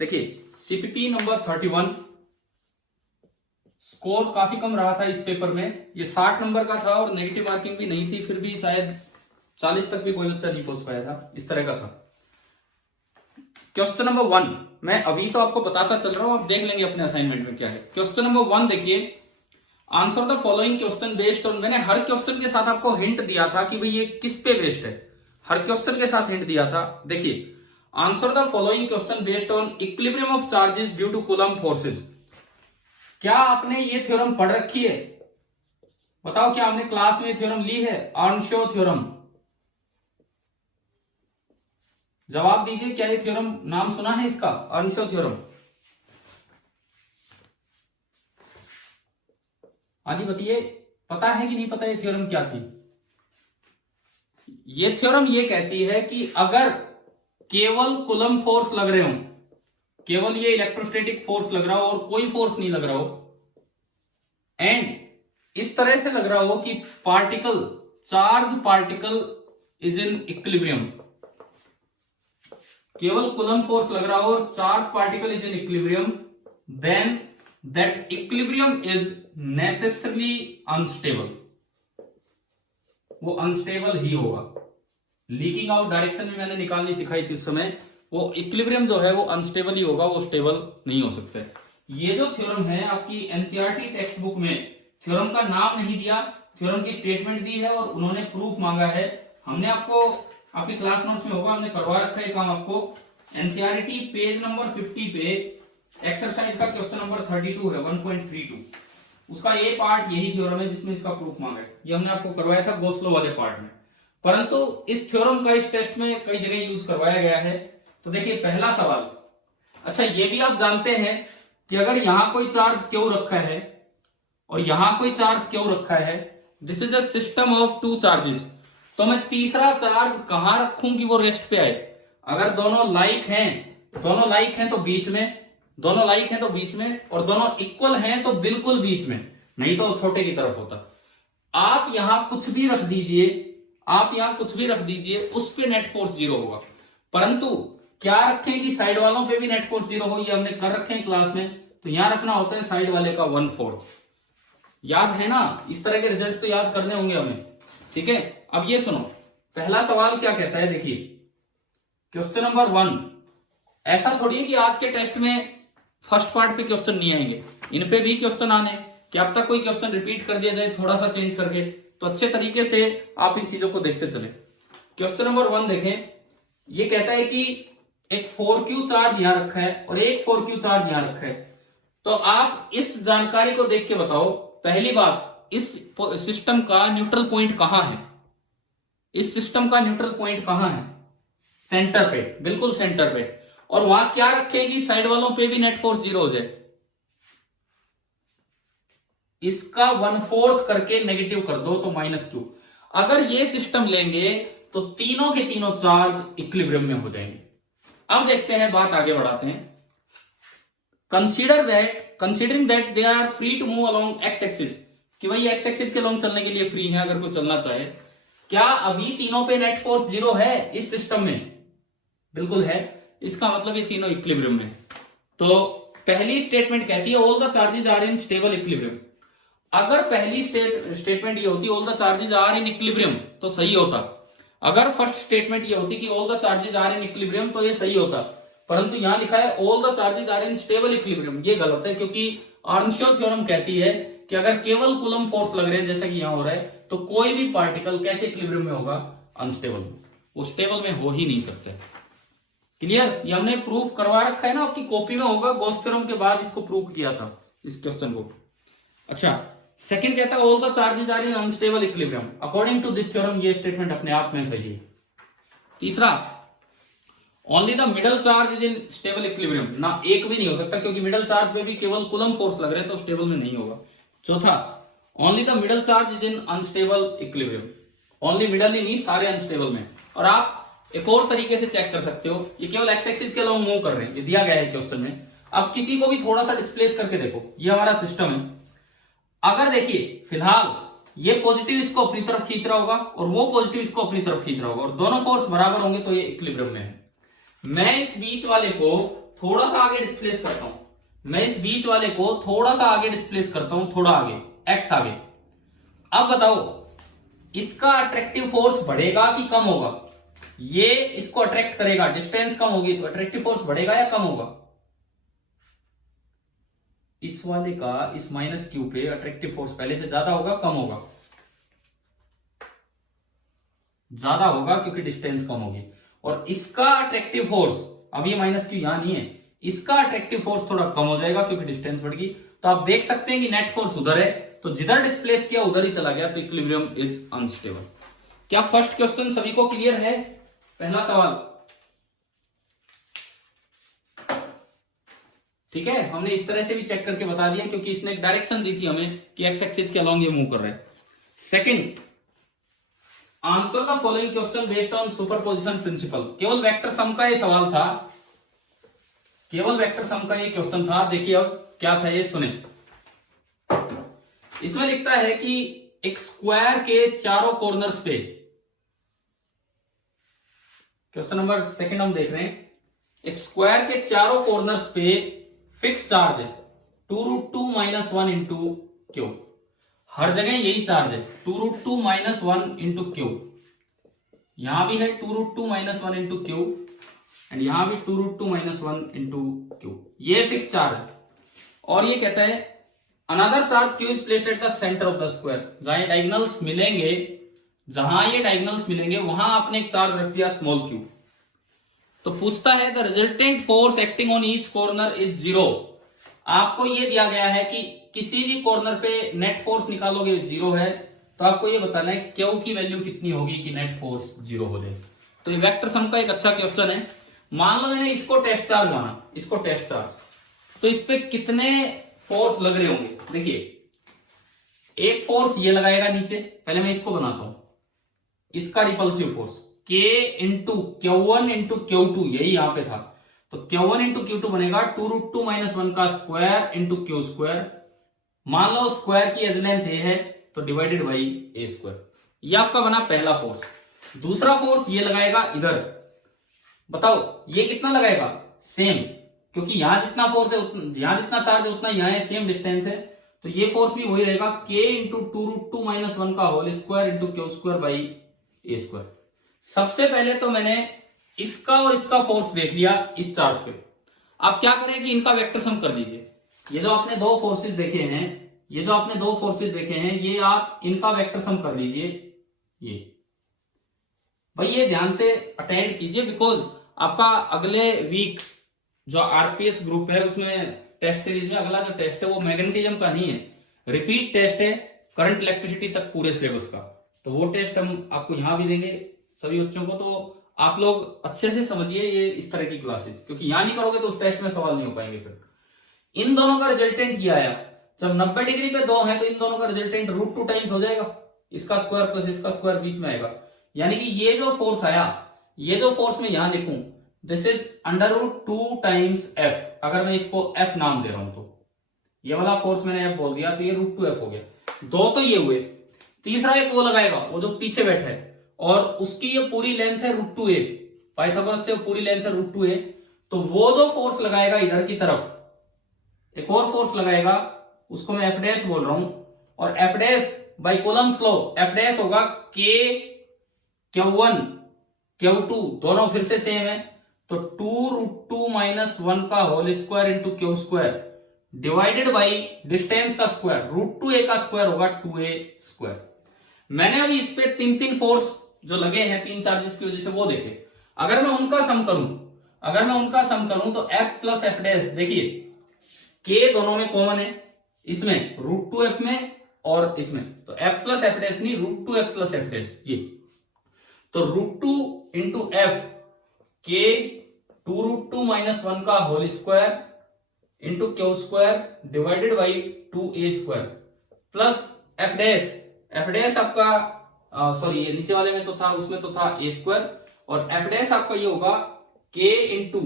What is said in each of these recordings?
देखिए CPP number 31 score काफी कम रहा था इस पेपर में। ये 60 नंबर का था और नेगेटिव मार्किंग भी नहीं थी, फिर भी शायद 40 तक भी कोई बच्चा नहीं पहुंच पाया था, इस तरह का था। क्वेश्चन नंबर 1 मैं अभी तो आपको बताता चल रहा हूं, आप देख लेंगे अपने असाइनमेंट में क्या है। क्वेश्चन नंबर 1 देखिए, answer the following question based on. मैंने हर क्वेश्चन के साथ आपको हिंट दिया था कि भाई ये किस पे बेस्ड है, हर क्वेश्चन के साथ हिंट दिया था। देखिए answer the following question based on equilibrium of charges due to Coulomb forces. क्या आपने ये थ्योरम पढ़ रखी है? बताओ, क्या आपने क्लास में थ्योरम ली है, अर्नशो थ्योरम? जवाब दीजिए, क्या ये थ्योरम नाम सुना है इसका, अर्नशो थ्योरम? हाँ जी बताइए, पता है कि नहीं पता ये थ्योरम क्या थी? ये थ्योरम ये कहती है कि अगर केवल कूलम्ब फोर्स लग रहे हो, केवल ये इलेक्ट्रोस्टैटिक फोर्स लग रहा हो और कोई फोर्स नहीं लग रहा हो, एंड इस तरह से लग रहा हो कि charge particle is in equilibrium, केवल कूलम्ब फोर्स लग रहा हो और charge particle is in equilibrium, then that equilibrium is necessarily unstable. वो अनस्टेबल ही होगा। लीकिंग आउट डायरेक्शन में मैंने निकालनी सिखाई थी उस समय, वो इक्विलिब्रियम जो है वो अनस्टेबल ही होगा, वो स्टेबल नहीं हो सकता है। ये जो थ्योरम है आपकी एनसीईआरटी टेक्स्ट बुक में थ्योरम का नाम नहीं दिया, थ्योरम की स्टेटमेंट दी है और उन्होंने प्रूफ मांगा है। हमने आपको आपके क्लास नोट्स में होगा, हमने करवा रखा है काम आपको। एनसीईआरटी पेज नंबर 50 पे एक्सरसाइज का क्वेश्चन नंबर 32 है 1.32, उसका ये पार्ट यही थ्योरम है जिसमें इसका प्रूफ मांगा है। ये हमने आपको करवाया था गोस्लो वाले पार्ट में, परंतु इस थ्योरम का इस टेस्ट में कई जगह यूज करवाया गया है। तो देखिए पहला सवाल, अच्छा ये भी आप जानते हैं कि अगर यहां कोई चार्ज क्यों रखा है और यहां कोई चार्ज क्यों रखा है, this is a system of two charges, तो मैं तीसरा चार्ज कहां रखूं कि वो रेस्ट पे आए? अगर दोनों लाइक हैं तो बीच में, दोनों लाइक हैं तो बीच में, और दोनों इक्वल हैं तो बिल्कुल बीच में, नहीं तो छोटे की तरफ होता। आप यहां कुछ भी रख दीजिए, उस पे नेट फोर्स जीरो होगा। परंतु क्या रखें कि साइड वालों पे भी नेट फोर्स जीरो हो, ये हमने कर रखे हैं क्लास में, तो यहां रखना होता है साइड वाले का 1/4। याद है ना, इस तरह के रिजल्ट तो याद करने होंगे हमें, ठीक है। अब ये सुनो, पहला सवाल क्या कहता है, देखिए क्वेश्चन नंबर 1। ऐसा थोड़ी है कि आज के टेस्ट में फर्स्ट पार्ट पे क्वेश्चन नहीं आएंगे, इन पे भी क्वेश्चन आने, कि अब तक कोई क्वेश्चन रिपीट कर दिया जाए थोड़ा सा चेंज करके, तो अच्छे तरीके से आप इन चीजों को देखते चले। क्वेश्चन नंबर 1 देखें, ये कहता है कि एक 4q चार्ज यहां रखा है और एक 4q चार्ज यहां रखा है। तो आप इस जानकारी को देख के बताओ, पहली बात, इस सिस्टम का न्यूट्रल पॉइंट कहां है? इस सिस्टम का न्यूट्रल पॉइंट कहां है? सेंटर पे, बिल्कुल सेंटर पे। और वहां क्या रखेगी, साइड वालों पे भी नेट फोर्स जीरो हो जाए। इसका 1/4 करके नेगेटिव कर दो तो -2। अगर ये सिस्टम लेंगे तो तीनों के तीनों चार्ज इक्विलिब्रियम में हो जाएंगे। अब देखते हैं, बात आगे बढ़ाते हैं। Considering that they are free to move along x axis, कि भाई एक्स एक्सिस के लॉन्ग चलने के लिए फ्री है अगर कोई चलना चाहे। क्या अभी तीनों पे नेट फोर्स जीरो है इस सिस्टम में? बिल्कुल है, इसका मतलब ये तीनों इक्विलिब्रियम में। तो पहली स्टेटमेंट कहती है all the charges are in stable equilibrium. अगर पहली स्टेटमेंट ये होती all the charges are in equilibrium तो सही होता। अगर फर्स्ट स्टेटमेंट ये होती कि all the charges are in equilibrium तो ये सही होता, परंतु यहां लिखा है all the charges are in stable equilibrium, ये गलत है। क्योंकि अर्नशो थ्योरम कहती है कि अगर केवल कूलम्ब फोर्स लग रहे हैं जैसा कि यहां हो रहा है, तो कोई भी पार्टिकल कैसे इक्विलिब्रियम में होगा? अनस्टेबल में। वो स्टेबल में हो ही नहीं सकता। क्लियर? ये हमने प्रूफ करवा रखा है ना, आपकी कॉपी में होगा, गॉस थ्योरम के बाद इसको प्रूफ किया था इस क्वेश्चन को। अच्छा, सेकंड कहता है all the charges are in unstable equilibrium. According to this theorem ये स्टेटमेंट अपने आप में सही है। तीसरा, only the middle charge is in stable equilibrium, ना एक भी नहीं हो सकता, क्योंकि मिडल चार्ज पे भी केवल कूलम्ब फोर्स लग रहे हैं तो स्टेबल में नहीं होगा। चौथा, only the middle charge is in unstable equilibrium, only middle ही नहीं, सारे अनस्टेबल में। और आप एक और तरीके से चेक कर सकते हो, ये केवल एक्स एक्सिस के लॉन्ग मूव कर रहे हैं, ये दिया गया है क्वेश्चन में। अब किसी को भी थोड़ा सा डिस्प्लेस करके देखो, ये हमारा सिस्टम है। अगर देखिए फिलहाल ये पॉजिटिव इसको अपनी तरफ खींच रहा होगा और वो पॉजिटिव इसको अपनी तरफ खींच रहा होगा और दोनों फोर्स बराबर होंगे तो ये इक्विलिब्रियम में है। मैं इस बीच वाले को थोड़ा सा आगे डिस्प्लेस करता हूं, मैं इस बीच वाले को थोड़ा सा आगे डिस्प्लेस करता हूं, थोड़ा आगे, एक्स आगे। अब बताओ इसका अट्रैक्टिव फोर्स बढ़ेगा कि कम होगा? ये इसको अट्रैक्ट करेगा, डिस्टेंस कम होगी तो अट्रैक्टिव फोर्स बढ़ेगा या कम होगा? इस वाले का इस माइनस क्यू पे अट्रैक्टिव फोर्स पहले से ज्यादा होगा, कम होगा? ज्यादा होगा क्योंकि डिस्टेंस कम होगी। और इसका अट्रैक्टिव फोर्स, अब ये माइनस क्यू यहां नहीं है, इसका अट्रैक्टिव फोर्स थोड़ा कम हो जाएगा क्योंकि डिस्टेंस बढ़ गई। तो आप देख सकते हैं कि नेट फोर्स उधर है, तो जिधर डिस्प्लेस किया उधर ही चला गया, तो इक्विलिब्रियम इज अनस्टेबल। क्या फर्स्ट क्वेश्चन सभी को क्लियर है? पहला सवाल ठीक है, हमने इस तरह से भी चेक करके बता दिया क्योंकि इसने एक डायरेक्शन दी थी हमें कि एक्स एक्सिस के अलोंग ये मूव कर रहा है। Second, answer the following question based on superposition principle. केवल वेक्टर सम का ये सवाल था, केवल वेक्टर सम का ये क्वेश्चन था। देखिए अब क्या था ये सुने। इसमें लिखता है कि एक स्क्वायर के चारों कॉर्नर्स पे, क्वेश्चन नंबर सेकंड हम देख रहे हैं, एक स्क्वायर के चारों कॉर्नर्स पे फिक्स चार्ज है 2√2 - 1 इंटू क्यू। हर जगह यही चार्ज है 2√2 - 1 इंटू क्यू। यहां भी है 2√2 - 1 इंटू क्यू एंड यहां भी 2√2 - 1 इंटू क्यू। ये फिक्स चार्ज है। और ये कहता है another charge Q is placed at the centre of the square. जहां ये डायगोनल्स मिलेंगे, जहां ये डायगोनल्स मिलेंगे वहां आपने एक चार्ज रख दिया स्मॉल क्यू। तो पूछता है the resultant force acting on each corner is 0। आपको ये दिया गया है कि किसी भी कॉर्नर पे नेट फोर्स निकालोगे 0 है, तो आपको ये बताना है क्यू की वैल्यू कितनी होगी कि नेट फोर्स 0 हो जाए। तो ये वेक्टर सम का एक अच्छा क्वेश्चन है। मान लो मैंने इसको टेस्ट चार्ज माना, इसको टेस्ट चार्ज, तो इस पे कितने फोर्स लग रहे होंगे? देखिए एक फोर्स ये लगाएगा नीचे, पहले मैं इसको बनाता हूं, इसका repulsive force K into Q1 into Q2, यही यहां पे था। तो Q1 इंटू Q2 बनेगा 2√2 - 1 का स्क्वायर इंटू क्यू स्क्वायर। मान लो स्क्वायर की एज लेंथ ए है तो डिवाइडेड बाई ए स्क्वायर। ये आपका बना पहला फोर्स। दूसरा फोर्स ये लगाएगा इधर, बताओ ये कितना लगाएगा? सेम, क्योंकि यहां जितना फोर्स है यहां जितना चार्ज है उतना यहां है, सेम डिस्टेंस है, तो ये फोर्स भी वही रहेगा K इंटू 2√2 - 1 का whole square into q square by a square. सबसे पहले तो मैंने इसका और इसका फोर्स देख लिया इस चार्ज पे। आप क्या करें कि इनका वेक्टर सम कर लीजिए। ये जो आपने दो फोर्सेस देखे हैं, ये जो आपने दो फोर्सेस देखे हैं, ये आप इनका वेक्टर सम कर लीजिए। ये भाई ये ध्यान से अटेंड कीजिए, बिकॉज आपका अगले वीक जो आरपीएस ग्रुप है उसमें टेस्ट सीरीज में अगला जो टेस्ट है वो मैग्नेटिज्म का नहीं है, रिपीट टेस्ट है करंट इलेक्ट्रिसिटी तक पूरे सिलेबस का। तो वो टेस्ट हम आपको यहां भी देंगे सभी बच्चों को। तो आप लोग अच्छे से समझिए ये इस तरह की क्लासेस, क्योंकि यहां नहीं करोगे तो उस टेस्ट में सवाल नहीं हो पाएंगे। फिर इन दोनों का रिजल्टेंट ये आया, जब 90 डिग्री पे दो है तो इन दोनों का रिजल्टेंट √2 टाइम्स हो जाएगा, इसका स्क्वायर प्लस इसका स्क्वायर बीच में आएगा। यानी कि ये जो फोर्स आया, ये जो फोर्स मैं यहां लिखूं, दिस इज √2 टाइम्स एफ। अगर मैं इसको एफ नाम दे रहा हूं तो ये वाला फोर्स मैंने एफ बोल दिया तो ये √2 एफ हो गया। दो तो ये हुए, तीसरा एक वो लगाएगा वो जो पीछे बैठा है और उसकी ये पूरी लेंथ है √2a, पाइथागोरस से पूरी लेंथ है √2a। तो वो जो फोर्स लगाएगा इधर की तरफ, एक और फोर्स लगाएगा, उसको मैं एफ डैश बोल रहा हूं, और F dash by Coulomb's law F dash होगा K Q1 Q2 दोनों फिर से सेम है, तो 2√2 - 1 का whole square into q square divided by distance का स्क्वायर, √2a का स्क्वायर होगा 2a स्क्वायर। मैंने अभी इस पे तीन फोर्स जो लगे हैं तीन चार्जेस की वजह से वो देखे। अगर मैं उनका सम करूं तो F प्लस एफ डैश, देखिए K दोनों में कॉमन है, इसमें √2f में और इसमें, तो F प्लस एफ डैश नहीं √2f प्लस एफ डैश, ये तो √2 इंटू एफ K 2√2 - 1 का whole square into q square divided by 2a square plus F dash आपका सॉरी ये नीचे वाले में तो था, उसमें तो था a स्क्वायर, और एफ डैश आपका ये होगा K इंटू,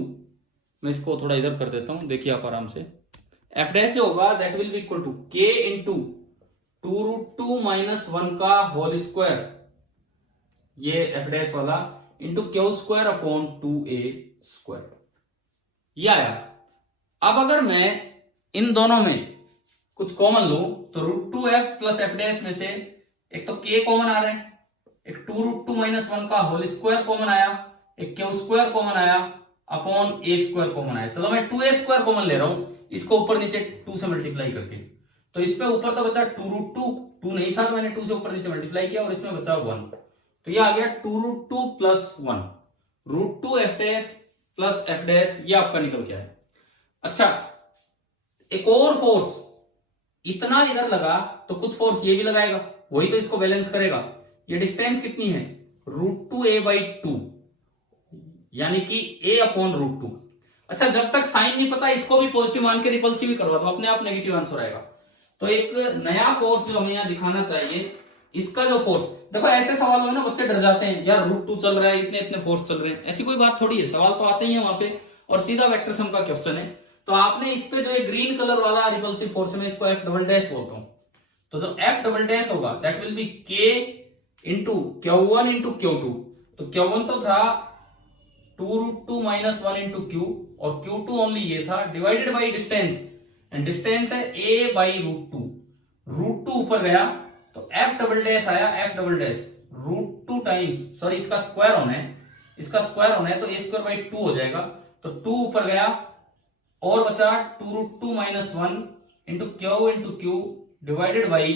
मैं इसको थोड़ा इधर कर देता हूं, देखिए आप आराम से, एफ डैश जो होगा that will be equal to K into 2√2 - 1 का होल स्क्वायर, ये एफ डैश वाला, into q square upon 2a square. ये आया। अब अगर मैं इन दोनों में कुछ कॉमन लूं तो √2f प्लस एफ डैश में से एक तो k कॉमन आ रहा है, एक 2√2 माइनस 1 का होल स्क्वायर कॉमन आया, एक क्यू स्क्वायर कॉमन आया अपॉन ए स्क्वायर कॉमन आया। चलो मैं 2a स्क्वायर कॉमन ले रहा हूं, इसको ऊपर नीचे 2 से मल्टीप्लाई करके, तो इसमें ऊपर तो बचा 2√2, 2 नहीं था तो मैंने 2 से ऊपर नीचे मल्टीप्लाई किया और इसमें बचा 1, तो ये आ गया 2√2 plus 1, √2 F dash plus F dash, ये आपका निकल गया है। अच्छा, एक और फोर्स इतना इधर लगा तो कुछ फोर्स ये भी लगाएगा, वही तो इसको बैलेंस करेगा। ये डिस्टेंस कितनी है, √2a/2, यानी कि a अपॉन √2। अच्छा, जब तक साइन नहीं पता इसको भी पॉजिटिव मान के रिपल्सिव ही करवा दो, अपने आप नेगेटिव आंसर आएगा। तो एक नया फोर्स जो हमें यहां दिखाना चाहिए, इसका जो फोर्स, देखो ऐसे सवाल हो ना बच्चे डर जाते हैं, यार √2 चल रहा है, इतने इतने फोर्स चल रहे हैं, ऐसी कोई बात थोड़ी है, सवाल तो आते ही है वहां पे और सीधा वेक्टर सम का क्वेश्चन है। तो आपने इस पे जो एक ग्रीन कलर वाला रिपल्सिव फोर्स है, मैं इसको F डबल डैश बोलता हूं, तो जो F डबल डैश होगा that will B K into Q1 into Q2। तो Q1 तो था 2√2 माइनस 1 इंटू Q और Q2 ओनली ये था, divided by distance, and distance है a बाई √2, √2 ऊपर गया तो F डबल डैश आया, F double dash √2 times, sorry इसका स्क्वायर होना है, इसका स्क्वायर होना है तो a स्क्वायर बाई 2 हो जाएगा, तो 2 ऊपर गया और बचा 2√2 minus 1 into Q divided by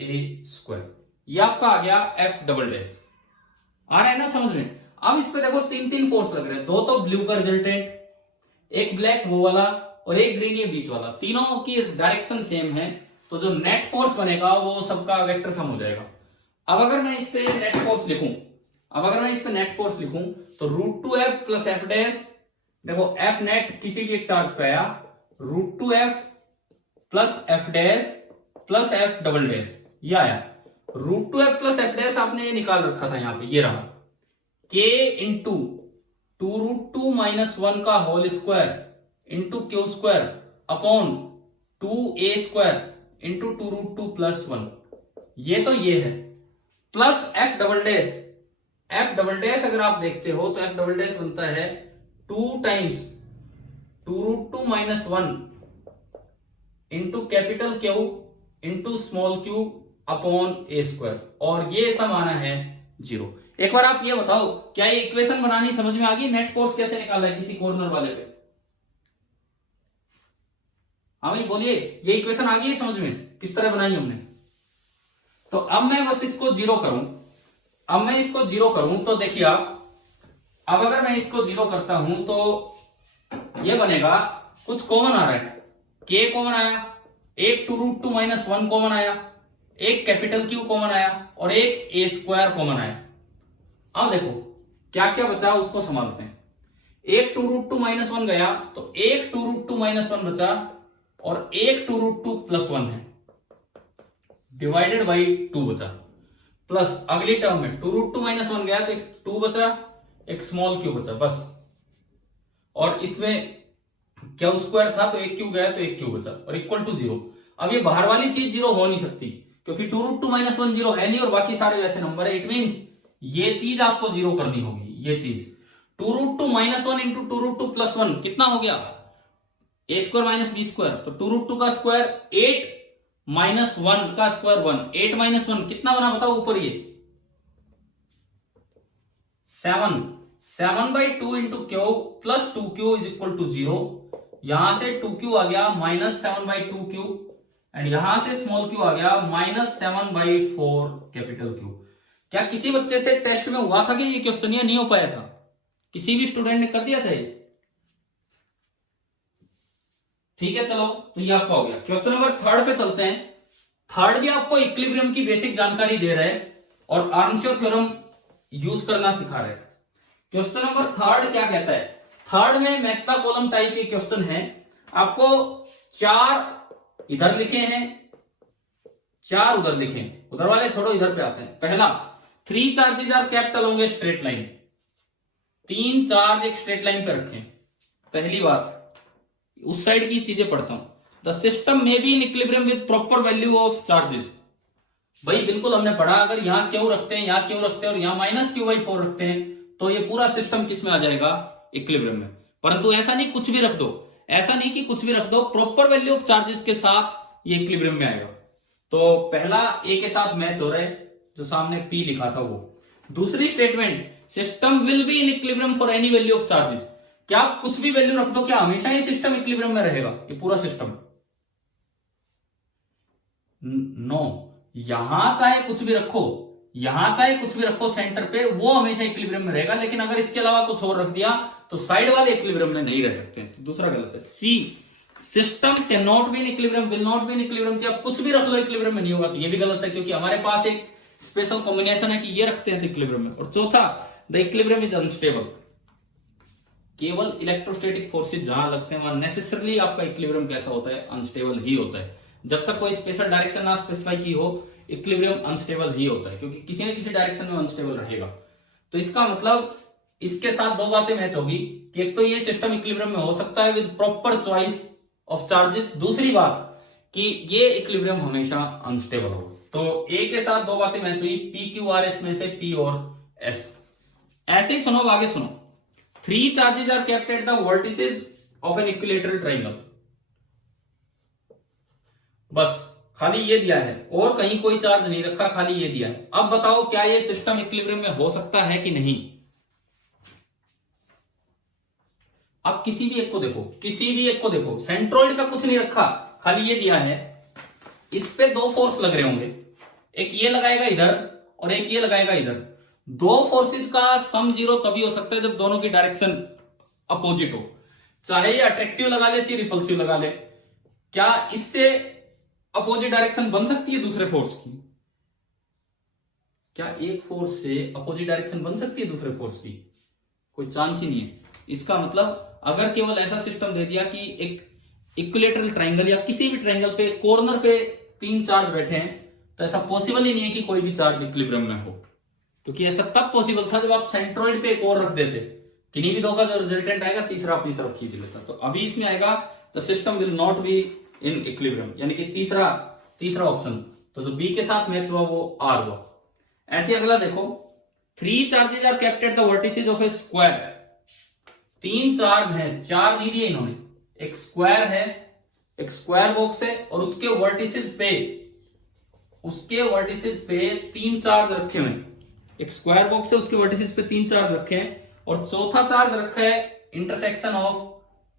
a square, ये आपका आ गया F डबल डैश। आ रहा है ना समझ में। अब इस पे देखो तीन तीन फोर्स लग रहे हैं, दो तो ब्लू का रिजल्टेंट, एक ब्लैक वो वाला और एक ग्रीन ये बीच वाला, तीनों की डायरेक्शन सेम है, तो जो नेट फोर्स बनेगा वो सबका वेक्टर सम हो जाएगा। अब अगर मैं इस पे नेट फोर्स लिखूं, तो √2f प्लस एफ डैश, देखो एफ नेट किसी भी एक चार्ज पे आया, √2f plus F dash plus F double dash, ये आया। √2f प्लस एफ डैश आपने ये निकाल रखा था यहाँ पे, ये रहा k इंटू 2√2 माइनस 1 का whole square into q square upon 2a square into 2√2 plus 1, ये तो ये है, plus F double dash. F double dash अगर आप देखते हो तो एफ डबल डैश बनता है 2 times 2√2 minus 1 into capital Q into small q upon a square, और ये सम आना है 0। एक बार आप ये बताओ, क्या ये इक्वेशन बनानी समझ में आ गई, नेट फोर्स कैसे निकाला है किसी कॉर्नर वाले पे? हाँ भाई बोलिए, ये इक्वेशन आ गई समझ में, किस तरह बनाई हमने? तो अब मैं बस इसको जीरो करूं, तो देखिए आप, अब अगर मैं इसको 0 करता हूं तो ये बनेगा, कुछ कॉमन आ रहा है, k कॉमन आया, एक 2√2 माइनस 1 कॉमन आया, एक कैपिटल Q कॉमन आया और एक a स्क्वायर कॉमन आया। अब देखो क्या क्या बचा उसको संभालते हैं, एक 2√2 माइनस 1 गया तो एक 2√2 माइनस 1 बचा और एक 2√2 प्लस 1 है, डिवाइडेड बाई 2 बचा, प्लस अगली टर्म में 2√2 माइनस 1 गया तो एक 2 बचा, एक स्मॉल q बचा बस, और इसमें Q स्क्वायर था तो एक q गया तो एक q बचा और इक्वल टू 0। अब ये बाहर वाली चीज 0 हो नहीं सकती क्योंकि 2√2 माइनस 1 0 है नहीं और बाकी सारे वैसे नंबर है, इट मींस ये चीज आपको 0 करनी होगी। ये चीज 2√2 माइनस 1 इंटू 2√2 प्लस 1 कितना हो गया, a square minus b square, तो 2√2 का स्क्वायर 8 माइनस 1 का स्क्वायर 1, 8 माइनस 1 कितना बना बताओ ऊपर, ये 7 by 2 into Q plus 2Q is equal to 0, यहां से 2Q आ गया माइनस 7 बाई 2Q एंड यहां से स्मॉल q आ गया माइनस 7 बाई 4 कैपिटल Q। क्या किसी बच्चे से टेस्ट में हुआ था कि ये क्वेश्चन ये नहीं हो पाया था? किसी भी स्टूडेंट ने कर दिया था ये? ठीक है चलो, तो ये आपका हो गया। क्वेश्चन नंबर 3 पे चलते हैं। थर्ड भी आपको इक्विलिब्रियम की बेसिक जानकारी दे रहा है और आर्मशो थ्योरम यूज करना सिखा रहे हैं। क्वेश्चन नंबर 3 क्या कहता है, थर्ड में मैक्स द कॉलम टाइप के क्वेश्चन है। आपको 4 इधर लिखे हैं, 4 उधर लिखे हैं, उधर वाले छोड़ो इधर पे आते हैं। पहला, 3 charges are kept along a straight line, 3 charge एक स्ट्रेट लाइन पे रखें। पहली बात, उस साइड की चीजें पढ़ता हूं। द सिस्टम में B in equilibrium with proper value of charges. भाई बिल्कुल हमने पढ़ा, अगर यहां क्यों रखते हैं, यहां क्यों रखते हैं और यहां माइनस Q/4 रखते हैं तो ये पूरा सिस्टम किस में आ जाएगा, इक्विलिब्रियम में। परंतु ऐसा नहीं कुछ भी रख दो, ऐसा नहीं कि कुछ भी रख दो, प्रॉपर वैल्यू ऑफ चार्जेस के साथ ये इक्विलिब्रियम में आएगा। तो पहला ए के साथ मैच हो रहा है, जो सामने पी लिखा था वो। दूसरी statement, system will be in equilibrium for any value of charges. क्या आप कुछ भी वैल्यू रख दो, क्या हमेशा ये सिस्टम इक्विलिब्रियम में रहेगा, ये पूरा सिस्टम? नो, यहां चाहे कुछ भी रखो, यहां चाहे कुछ भी रखो सेंटर पे, वो हमेशा इक्विलिब्रियम में रहेगा। लेकिन अगर इसके अलावा कुछ और रख दिया तो साइड वाले इक्विलिब्रियम में नहीं रह सकते। तो दूसरा गलत है। C, system can not be in equilibrium, will not be in equilibrium. क्या कुछ भी रख लो इक्विलिब्रियम में नहीं होगा, तो ये भी गलत है, क्योंकि हमारे पास एक स्पेशल कॉम्बिनेशन है कि ये रखते हैं तो इक्विलिब्रियम में। और चौथा, द इक्विलिब्रियम इज अनस्टेबल। केवल इलेक्ट्रोस्टैटिक फोर्सेस जहां लगते हैं वहां नेसेसरली आपका इक्विलिब्रियम कैसा होता है, अनस्टेबल ही होता है। जब तक कोई स्पेशल डायरेक्शन ना स्पेसिफाई की हो, इक्विलिब्रियम अनस्टेबल ही होता है, क्योंकि किसी न किसी डायरेक्शन में अनस्टेबल रहेगा। तो इसका मतलब इसके साथ दो बातें मैच होगी कि एक तो ये सिस्टम इक्विलिब्रियम में हो सकता है with proper choice of charges, दूसरी बात कि ये इक्विलिब्रियम हमेशा अनस्टेबल होगा। तो ए के साथ दो बातें मैच हुई, पी क्यू आर एस में से पी और एस। ऐसे ही सुनो, आगे सुनो। 3 charges are kept at the vertices of an equilateral triangle। बस खाली ये दिया है और कहीं कोई चार्ज नहीं रखा, खाली ये दिया है। अब बताओ क्या ये सिस्टम इक्विलिब्रियम में हो सकता है कि नहीं? अब किसी भी एक को देखो, किसी भी एक को देखो, सेंट्रोइड का कुछ नहीं रखा, खाली ये दिया है। इस पे दो फोर्स लग रहे होंगे, एक ये लगाएगा इधर और एक ये लगाएगा इधर। दो फोर्सेस का सम 0 तभी हो सकता है जब दोनों की डायरेक्शन अपोजिट हो। चाहे ये अट्रैक्टिव लगा ले चाहे रिपल्सिव लगा ले, क्या इससे अपोजिट डायरेक्शन बन सकती है दूसरे फोर्स की? क्या एक फोर्स से अपोजिट डायरेक्शन बन सकती है दूसरे फोर्स की? कोई चांस ही नहीं है। इसका मतलब अगर केवल ऐसा सिस्टम दे दिया कि एक इक्विलेटरल ट्राइंगल या किसी भी ट्राइंगल पे कॉर्नर पे 3 चार्ज बैठे हैं, तो ऐसा पॉसिबल ही नहीं है कि कोई भी चार्ज इक्विलिब्रियम में हो। क्योंकि ऐसा तब पॉसिबल था जब आप सेंट्रोइड पे एक और रख देते, किन्हीं भी दो का जो रिजल्टेंट आएगा तीसरा अपनी तरफ खींच लेता। तो अभी इसमें आएगा the system will not be in equilibrium, यानी कि तीसरा ऑप्शन। तो जो बी के साथ मैच हुआ वो आर हुआ। ऐसे अगला देखो, 3 charges are kept at the vertices of a square. 3 charge हैं, 4 नहीं दिए इन्होंने। एक स्क्वायर है, एक स्क्वायर बॉक्स है और उसके वर्टिसेस पे 3 चार्ज रखे हुए हैं। एक स्क्वायर बॉक्स है, उसके वर्टिसेस पे 3 चार्ज रखे हैं और चौथा चार्ज रखा है इंटरसेक्शन ऑफ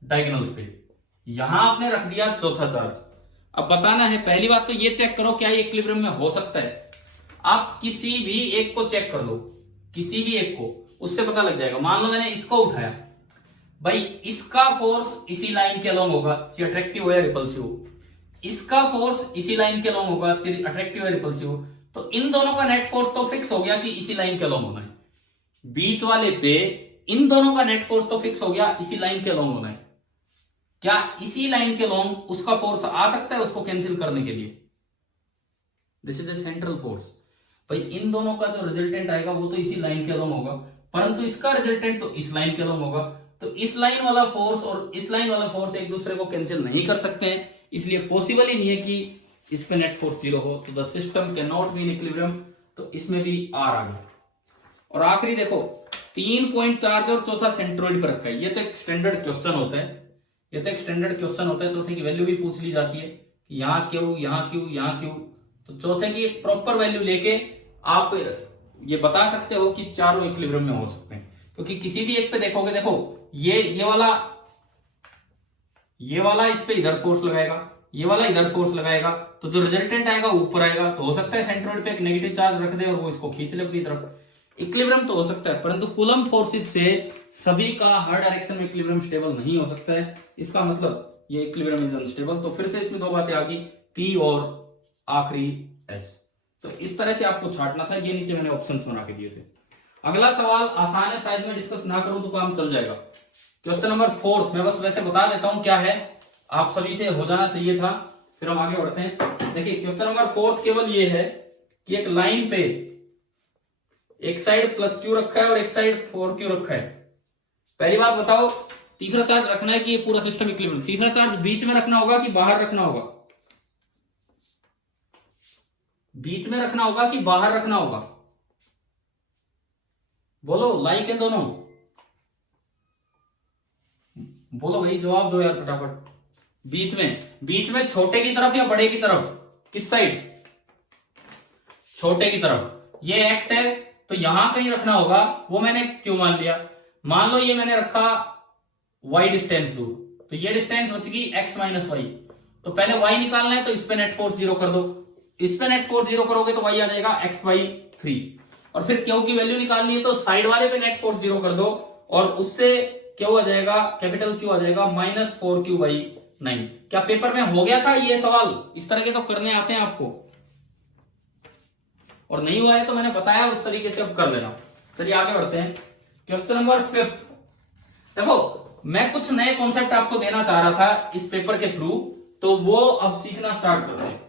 डायगोनल्स पे। यहां आपने रख दिया चौथा चार्ज। अब बताना है, पहली बात तो ये चेक करो क्या ये इक्विलिब्रियम में हो सकता है। आप किसी भी एक को चेक कर लो, किसी भी एक को, उससे पता लग जाएगा। मान लो मैंने इसको उठाया, भाई इसका फोर्स इसी लाइन के अलोंग होगा, चाहे अट्रैक्टिव हो या रिपल्सिव हो। इसका फोर्स इसी लाइन के अलोंग होगा, चाहे अट्रैक्टिव या रिपल्सिव हो। तो इन दोनों का नेट फोर्स तो फिक्स हो गया कि इसी लाइन के अलोंग होना है। बीच वाले पे इन दोनों का नेट फोर्स तो फिक्स हो गया, इसी लाइन के अलोंग होना है। क्या इसी लाइन के अलोंग उसका फोर्स आ सकता है उसको कैंसिल करने के लिए? This is a central force. भाई इन दोनों का जो रिजल्टेंट आएगा वो तो इसी लाइन के अलोंग होगा, परंतु इसका रिजल्टेंट तो इस लाइन के अलोंग होगा। तो इस लाइन वाला फोर्स और इस लाइन वाला फोर्स एक दूसरे को कैंसिल नहीं कर सकते हैं, इसलिए पॉसिबल ही नहीं है कि इस पे नेट फोर्स 0 हो। तो the system can not be in equilibrium, तो इसमें भी आर आ गया। और आखिरी देखो, 3 पॉइंट चार्ज और चौथा सेंट्रोइड पर रखा है। ये तो एक स्टैंडर्ड क्वेश्चन होता है, ये तो एक स्टैंडर्ड क्वेश्चन होता है। चौथे की वैल्यू भी पूछ ली जाती है, यहां क्यों, यहां क्यों, यहां क्यों। तो चौथे की एक प्रॉपर वैल्यू लेके आप ये बता सकते हो कि चारों इक्विलिब्रियम में हो सकते हैं। क्योंकि किसी भी एक पे देखोगे, देखो ये वाला इस पे इधर फोर्स लगाएगा, ये वाला इधर फोर्स लगाएगा, तो जो रिजल्टेंट आएगा ऊपर आएगा। तो हो सकता है सेंट्रोइड पे एक नेगेटिव चार्ज रख दे और वो इसको खींच ले अपनी तरफ। इक्विलिब्रियम तो हो सकता है, परंतु कूलम्ब फोर्सेज से सभी का हर डायरेक्शन में इक्विलिब्रियम स्टेबल नहीं हो सकता है। इसका मतलब ये इक्विलिब्रियम इज अनस्टेबल। तो फिर से इसमें दो बातें आ गई, पी और आखिरी एस। तो इस तरह से आपको छांटना था। ये नीचे मैंने ऑप्शंस बना के दिए थे। अगला सवाल आसान है, शायद मैं डिस्कस ना करूं तो काम चल जाएगा। क्वेश्चन नंबर 4 मैं बस वैसे बता देता हूं क्या है, आप सभी से हो जाना चाहिए था, फिर हम आगे बढ़ते हैं। देखिए क्वेश्चन नंबर 4 केवल ये है कि एक लाइन पे एक साइड +q रखा है और एक साइड 4q रखा है। पहली बात बताओ, तीसरा चार्ज रखना है कि ये पूरा सिस्टम इक्विलिब्रियम? तीसरा चार्ज बीच में रखना होगा कि बाहर रखना होगा? बीच में रखना होगा कि बाहर रखना होगा? बोलो, लाइक है दोनों। बोलो भाई, जवाब दो यार फटाफट। बीच में छोटे की तरफ या बड़े की तरफ, किस साइड? छोटे की तरफ। ये x है तो यहां कहीं रखना होगा, वो मैंने क्यों मान लिया? मान लो ये मैंने रखा y डिस्टेंस दूर, तो ये डिस्टेंस बच गई x माइनस वाई। तो पहले y निकालना है तो इस पे नेट फोर्स 0 कर दो, इस पे नेट फोर्स 0 करोगे तो y आ जाएगा x/3। और फिर क्यू की वैल्यू निकालनी है तो साइड वाले पे नेट फोर्स 0 कर दो, और उससे क्यू आ जाएगा, कैपिटल क्यू आ जाएगा -4q/9। क्या पेपर में हो गया था ये सवाल? इस तरह के तो करने आते हैं आपको, और नहीं हुआ है तो मैंने बताया उस तरीके से अब कर लेना। चलिए आगे बढ़ते हैं। Question number 5। देखो, मैं कुछ नए कॉन्सेप्ट आपको देना चाह रहा था इस पेपर के थ्रू, तो वो अब सीखना स्टार्ट करते हैं।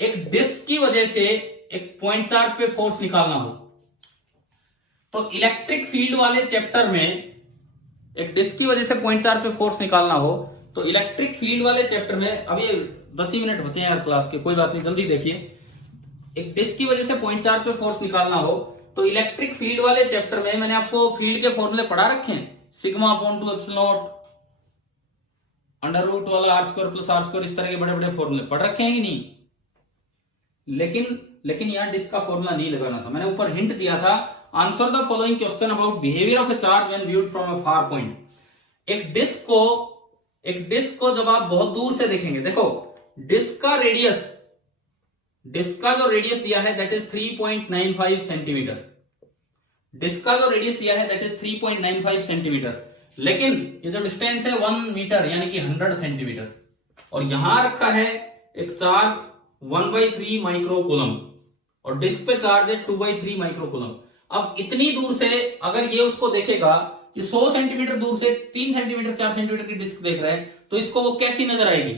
एक डिस्क की वजह से एक पॉइंट चार्ज पे फोर्स निकालना हो, तो इलेक्ट्रिक फील्ड वाले चैप्टर में, एक डिस्क की वजह से पॉइंट चार्ज पे फोर्स निकालना हो, तो इलेक्ट्रिक फील्ड वाले चैप्टर में, अब ये 10 ही मिनट बचे हैं यार क्लास के, कोई बात नहीं, जल्दी देखिए। एक डिस्क की वजह से पॉइंट चार्ज पे फोर्स निकालना हो, तो इलेक्ट्रिक फील्ड वाले चैप्टर में मैंने आपको फील्ड के फॉर्मूले पढ़ा रखे हैं, σ/2ε0, √ वाला r² + r², इस तरह के बड़े बड़े फॉर्मूले पढ़ रखे हैं कि नहीं? लेकिन यहां डिस्क का फॉर्मूला नहीं लगाना था। मैंने ऊपर हिंट दिया था, answer the following question about behaviour of A charge when viewed from a far point. एक डिस्क को जब आप बहुत दूर से देखेंगे, देखो डिस्क का जो रेडियस दिया है दैट इज 3.95 सेंटीमीटर। डिस्क का जो रेडियस दिया है दैट इज 3.95 सेंटीमीटर, लेकिन ये जो डिस्टेंस है 1 मीटर यानी कि 100 सेंटीमीटर, और यहां रखा है एक चार्ज 1/3 माइक्रोकूलम, और डिस्क पे चार्ज है 2/3 माइक्रोकूलम। अब इतनी दूर से अगर ये उसको देखेगा, ये 100 सेंटीमीटर दूर से 3 सेंटीमीटर 4 सेंटीमीटर की डिस्क देख रहा है, तो इसको वो कैसी नजर आएगी?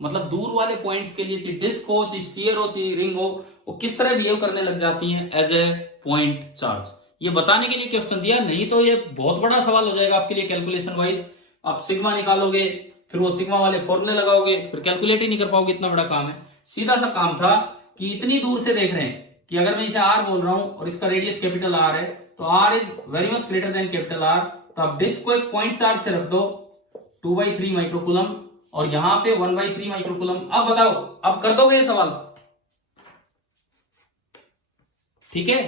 मतलब दूर वाले पॉइंट्स के लिए चाहे डिस्क हो, चाहे स्फीयर हो, चाहे रिंग हो, वो किस तरह बिहेव करने लग जाती हैं एज ए पॉइंट चार्ज। ये बताने के लिए क्वेश्चन दिया, नहीं तो ये बहुत बड़ा सवाल हो जाएगा आपके लिए कैलकुलेशन वाइज। आप सिग्मा निकालोगे, फिर वो सिग्मा वाले फॉर्मूले लगाओगे, फिर कैलकुलेट ही नहीं कर पाओगे, इतना बड़ा काम है। सीधा सा काम था कि इतनी दूर से देख रहे हैं कि अगर मैं इसे r बोल रहा हूं और इसका रेडियस कैपिटल R है, तो r is very much greater than capital R, तो आप डिस्क को एक पॉइंट चार्ज से रख दो 2/3 माइक्रोकूलम, और यहां पे 1/3 माइक्रोकूलम। अब बताओ, अब कर दोगे ये सवाल? ठीक है,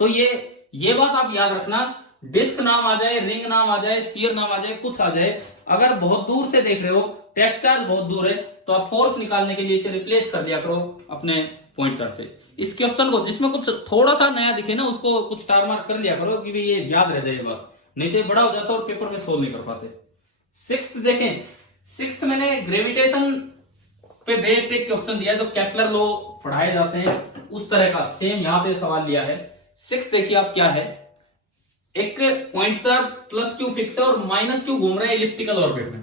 तो ये बात आप याद रखना, डिस्क नाम आ जाए, रिंग नाम आ जाए, स्फीयर नाम आ जाए, कुछ आ जाए, अगर बहुत दूर से देख रहे हो, टेस्ट चार्ज बहुत दूर है, तो आप फोर्स निकालने के लिए इसे रिप्लेस कर दिया करो अपने पॉइंट चार्ज से। इस क्वेश्चन को जिसमें कुछ थोड़ा सा नया दिखे ना, उसको कुछ स्टार मार्क कर लिया करो कि भाई ये याद रह जाए ये बात, नहीं तो बड़ा हो जाता और पेपर में सोल्व नहीं कर पाते। 6th देखें, 6th मैंने ग्रेविटेशन पे बेस्ड एक क्वेश्चन दिया है, जो केपलर लॉ पढ़ाए जाते हैं उस तरह का सेम यहां पे सवाल लिया है। 6th देखिए आप क्या है, एक पॉइंट चार्ज +q फिक्स है और -q घूम रहा है इलिप्टिकल ऑर्बिट में,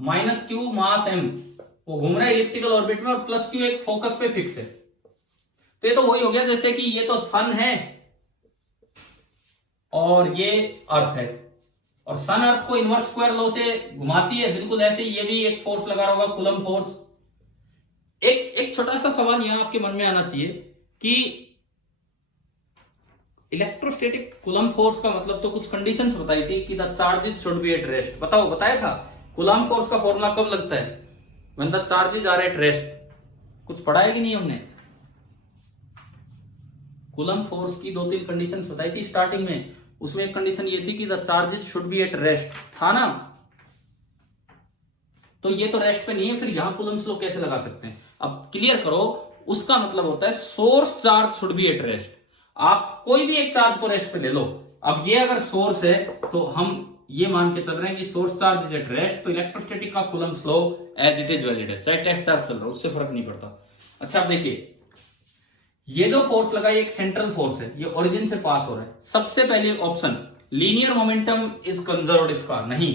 -q मास m वो घूम रहा है इलिप्टिकल ऑर्बिट में, और +q एक फोकस पे फिक्स है। तो ये तो वही हो गया जैसे कि ये तो सन है और ये अर्थ है, और सन अर्थ को इनवर्स स्क्वायर लॉ से घुमाती है, बिल्कुल ऐसे ही ये भी एक फोर्स लगा रहा होगा, कूलम फोर्स। एक छोटा सा सवाल यहां आपके मन में आना चाहिए कि इलेक्ट्रोस्टैटिक कूलम फोर्स का मतलब तो कुछ कंडीशंस बताई थी कि the charges should be at rest. बताओ, बताया था कूलम फोर्स का फॉर्मूला कब लगता है? When the charges are at rest. कुछ पढ़ा है कि नहीं हमने? कूलम फोर्स की 2-3 कंडीशंस बताई थी स्टार्टिंग में, उसमें एक कंडीशन ये थी कि the charges should be at rest, था ना? तो ये तो रेस्ट पे नहीं है, फिर यहां कूलम्स लॉ कैसे लगा सकते हैं? अब क्लियर करो, उसका मतलब होता है source charge should be at rest. आप कोई भी एक चार्ज को रेस्ट पे ले लो। अब ये अगर सोर्स है तो हम ये मान के चल रहे हैं कि source charge is at rest, तो इलेक्ट्रोस्टैटिक का Coulomb's law as it is valid है, चाहे टेस्ट चार्ज चल रहा है, उससे फर्क नहीं पड़ता। अच्छा, अब देखिए, ये जो फोर्स लगा ये एक सेंट्रल फोर्स है, ये ओरिजिन से पास हो रहा है। सबसे पहले option linear momentum is conserved, इसका नहीं।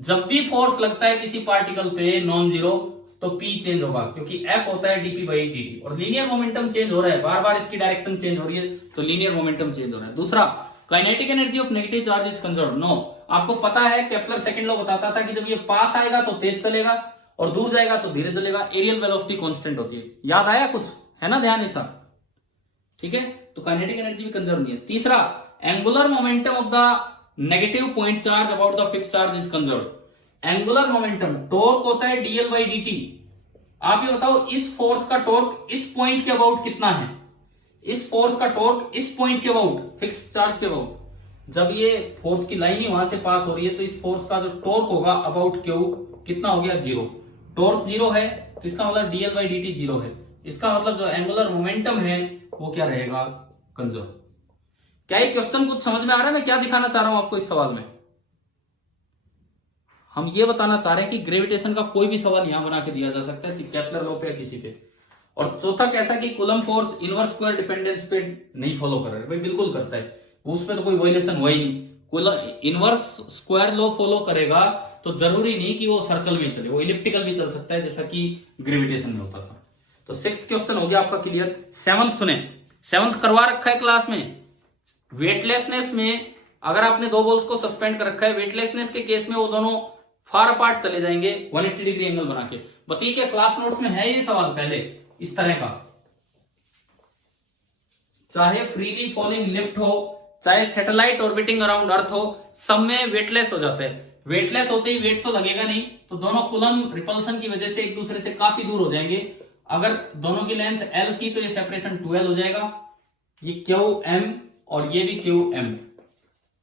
जब भी फोर्स लगता है किसी पार्टिकल पे नॉन जीरो, तो P चेंज होगा, क्योंकि F होता है dp/dt, और लीनियर मोमेंटम चेंज हो रहा है, बार बार इसकी डायरेक्शन चेंज हो रही है, तो लीनियर मोमेंटम चेंज हो रहा है। दूसरा, kinetic energy of negative charge is conserved. No, आपको पता है केपलर सेकंड लॉ बताता था कि जब ये पास आएगा तो तेज चलेगा और दूर जाएगा तो धीरे चलेगा, एरियल वेलोसिटी कांस्टेंट होती है। याद आया कुछ? है ना ध्यान ऐसा? ठीक है, तो काइनेटिक एनर्जी भी कंजर्व नहीं है। तीसरा, angular momentum of the negative point charge about the fix charge is conserved. Angular momentum torque होता है dl बाई dt। आप ये बताओ इस फोर्स का टॉर्क इस पॉइंट के अबाउट कितना है, इस फोर्स का टॉर्क इस पॉइंट के अबाउट, फिक्स चार्ज के अबाउट। जब ये फोर्स की लाइन ही वहां से पास हो रही है तो इस फोर्स का जो टॉर्क होगा अबाउट क्यू कितना हो गया, 0। टॉर्क 0 है तो इसका मतलब dl बाई dt 0 है। इसका मतलब जो एंगुलर मोमेंटम है वो क्या रहेगा, कंजर्व। क्या ये क्वेश्चन कुछ समझ में आ रहा है मैं क्या दिखाना चाह रहा हूं आपको इस सवाल में? हम ये बताना चाह रहे हैं कि ग्रेविटेशन का कोई भी सवाल यहां बना के दिया जा सकता है, केपलर लॉ पे या किसी पे। और चौथा कैसा कि coulomb force inverse square dependence पे नहीं फॉलो कर रहा है, भाई बिल्कुल करता है, उसमें तो कोई वायलेशन हुआ ही नहीं। इनवर्स स्क्वायर लॉ फॉलो करेगा तो जरूरी नहीं कि वो सर्कल में चले, वो इलिप्टिकल भी चल सकता है जैसा कि ग्रेविटेशन में होता था। तो 6th क्वेश्चन हो गया आपका क्लियर। 7th सुने, 7th करवा रखा है क्लास में। वेटलेसनेस में अगर आपने दो बॉल्स को सस्पेंड कर रखा है, वेटलेसनेस के केस में वो दोनों फार अपार्ट चले जाएंगे 180 डिग्री एंगल बना के। बताइए क्या क्लास नोट्स में है ये सवाल पहले इस तरह का? चाहे फ्रीली फॉलिंग लिफ्ट हो, चाहे सैटेलाइट ऑर्बिटिंग अराउंड अर्थ हो, सब में वेटलेस हो जाते हैं। वेटलेस होते ही वेट तो लगेगा नहीं, तो दोनों कूलम रिपल्सन की वजह से एक दूसरे से काफी दूर हो जाएंगे। अगर दोनों की लेंथ l थी तो ये सेपरेशन 2l हो जाएगा, ये qm और ये भी qm।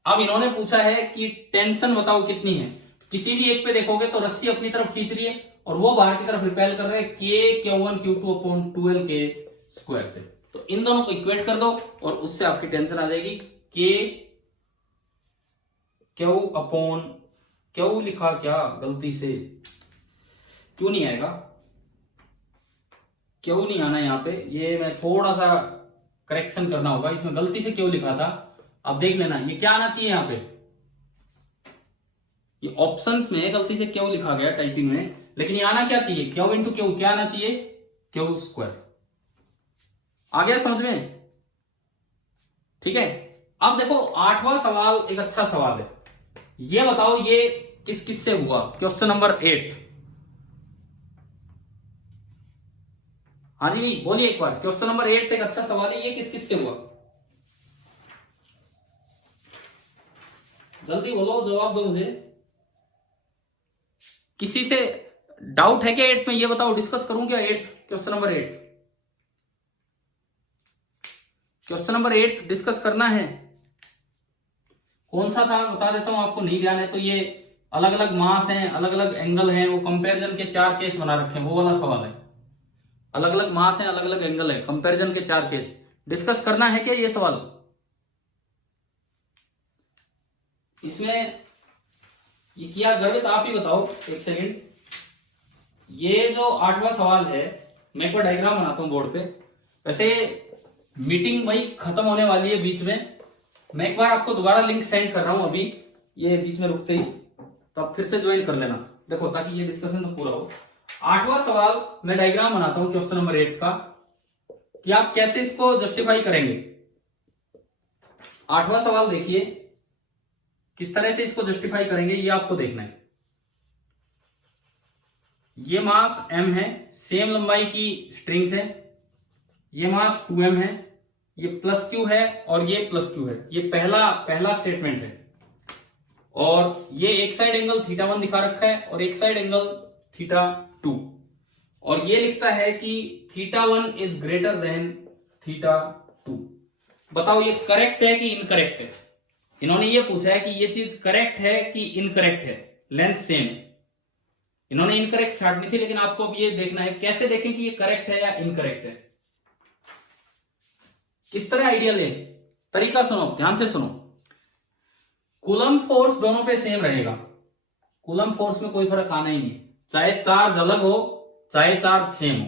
अब इन्होंने पूछा है कि टेंशन बताओ कितनी है। किसी भी एक पे देखोगे तो रस्सी अपनी तरफ खींच रही है और वो बाहर की तरफ रिपेल कर रहे हैं k q1 q2 upon 2l के स्क्वायर से। तो इन दोनों को इक्वेट कर दो और उससे आपकी टेंशन आ जाएगी k q अपॉन क्यों लिखा क्या गलती से, क्यों नहीं आएगा, क्यों नहीं आना यहाँ पे, ये मैं थोड़ा सा करेक्शन करना होगा, इसमें गलती से क्यों लिखा था। अब देख लेना ये क्या आना चाहिए यहाँ पे, ये ऑप्शंस में गलती से क्यों लिखा गया टाइपिंग में, लेकिन ये आना क्या चाहिए, क्यों इंटू क्यों, क्या आना चाहिए, क्यों स्क्वायर। आ गया समझ में? ठीक है। अब देखो 8वां सवाल एक अच्छा सवाल है। ये बताओ ये किस किस से हुआ, क्वेश्चन नंबर 8। हाँ जी बोलिए एक बार, क्वेश्चन नंबर 8 एक अच्छा सवाल है, ये किस किस से हुआ, जल्दी बोलो जवाब दो मुझे। किसी से डाउट है क्या 8 में, ये बताओ, डिस्कस करूं क्या 8 question number 8? Question number 8 discuss करना है। कौन सा था बता देता हूं आपको, नहीं ध्यान है तो ये अलग अलग मास हैं, अलग अलग एंगल हैं, वो कंपैरिजन के 4 केस बना रखे हैं, वो वाला सवाल है। अलग अलग मास है, अलग अलग एंगल है, कंपैरिजन के 4 केस डिस्कस करना है क्या ये सवाल? इसमें ये किया गर्वित आप ही बताओ, एक सेकंड। ये जो 8वां सवाल है, मैं एक बार डायग्राम बनाता हूं बोर्ड पे। वैसे मीटिंग भाई खत्म होने वाली है बीच में, मैं एक बार आपको दोबारा लिंक सेंड कर रहा हूं अभी, ये बीच में रुकते ही, तो आप फिर से ज्वाइन कर लेना, देखो ताकि ये डिस्कशन तो पूरा हो। 8वां सवाल मैं डायग्राम बनाता हूं क्वेश्चन नंबर 8 का, कि आप कैसे इसको जस्टिफाई करेंगे। 8वां सवाल देखिए, किस तरह से इसको जस्टिफाई करेंगे ये आपको देखना है। ये मास m है, सेम लंबाई की स्ट्रिंग्स है, ये मास 2m है, ये प्लस q है और ये प्लस q है, ये पहला स्टेटमेंट है। और ये एक साइड एंगल θ1 दिखा रखा है और एक साइड एंगल θ2, और ये लिखता है कि θ1 इज ग्रेटर देन θ2। बताओ ये करेक्ट है कि इनकरेक्ट है? इन्होंने ये पूछा है कि ये चीज करेक्ट है कि इनकरेक्ट है, लेंथ सेम। इन्होंने इनकरेक्ट छाटनी थी, लेकिन आपको अब ये देखना है कैसे देखें कि ये करेक्ट है या इनकरेक्ट है। किस तरह आइडिया ले, तरीका सुनो, ध्यान से सुनो। कूलम फोर्स दोनों पे सेम रहेगा, कूलम फोर्स में कोई फर्क आना ही नहीं, चाहे चार्ज अलग हो चाहे चार्ज सेम हो,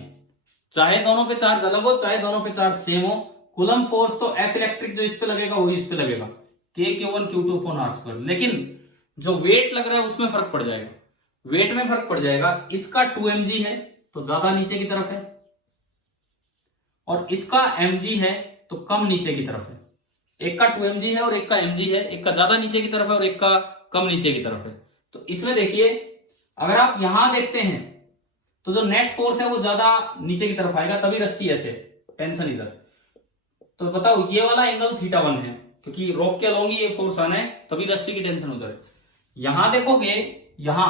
चाहे दोनों पे चार्ज अलग हो चाहे दोनों पे चार्ज सेम हो, कूलम फोर्स तो एफ इलेक्ट्रिक जो इस पे लगेगा वही इस पे लगेगा, k q1 q2 upon r square. लेकिन जो वेट लग रहा है उसमें फर्क पड़ जाएगा, वेट में फर्क पड़ जाएगा। इसका 2mg है तो ज्यादा नीचे की तरफ है, और इसका mg है तो कम नीचे की तरफ है। एक का 2mg है और एक का mg है, एक का ज्यादा नीचे की तरफ है और एक का कम नीचे की तरफ है। तो इसमें देखिए अगर आप यहां देखते हैं तो जो नेट फोर्स है वो ज्यादा नीचे की तरफ आएगा, तभी रस्सी ऐसे टेंशन इधर। तो बताओ ये वाला एंगल θ1 है क्योंकि रोप के अलोंग ही ये फोर्स आना है, तभी रस्सी की टेंशन उधर है। यहां देखोगे, यहां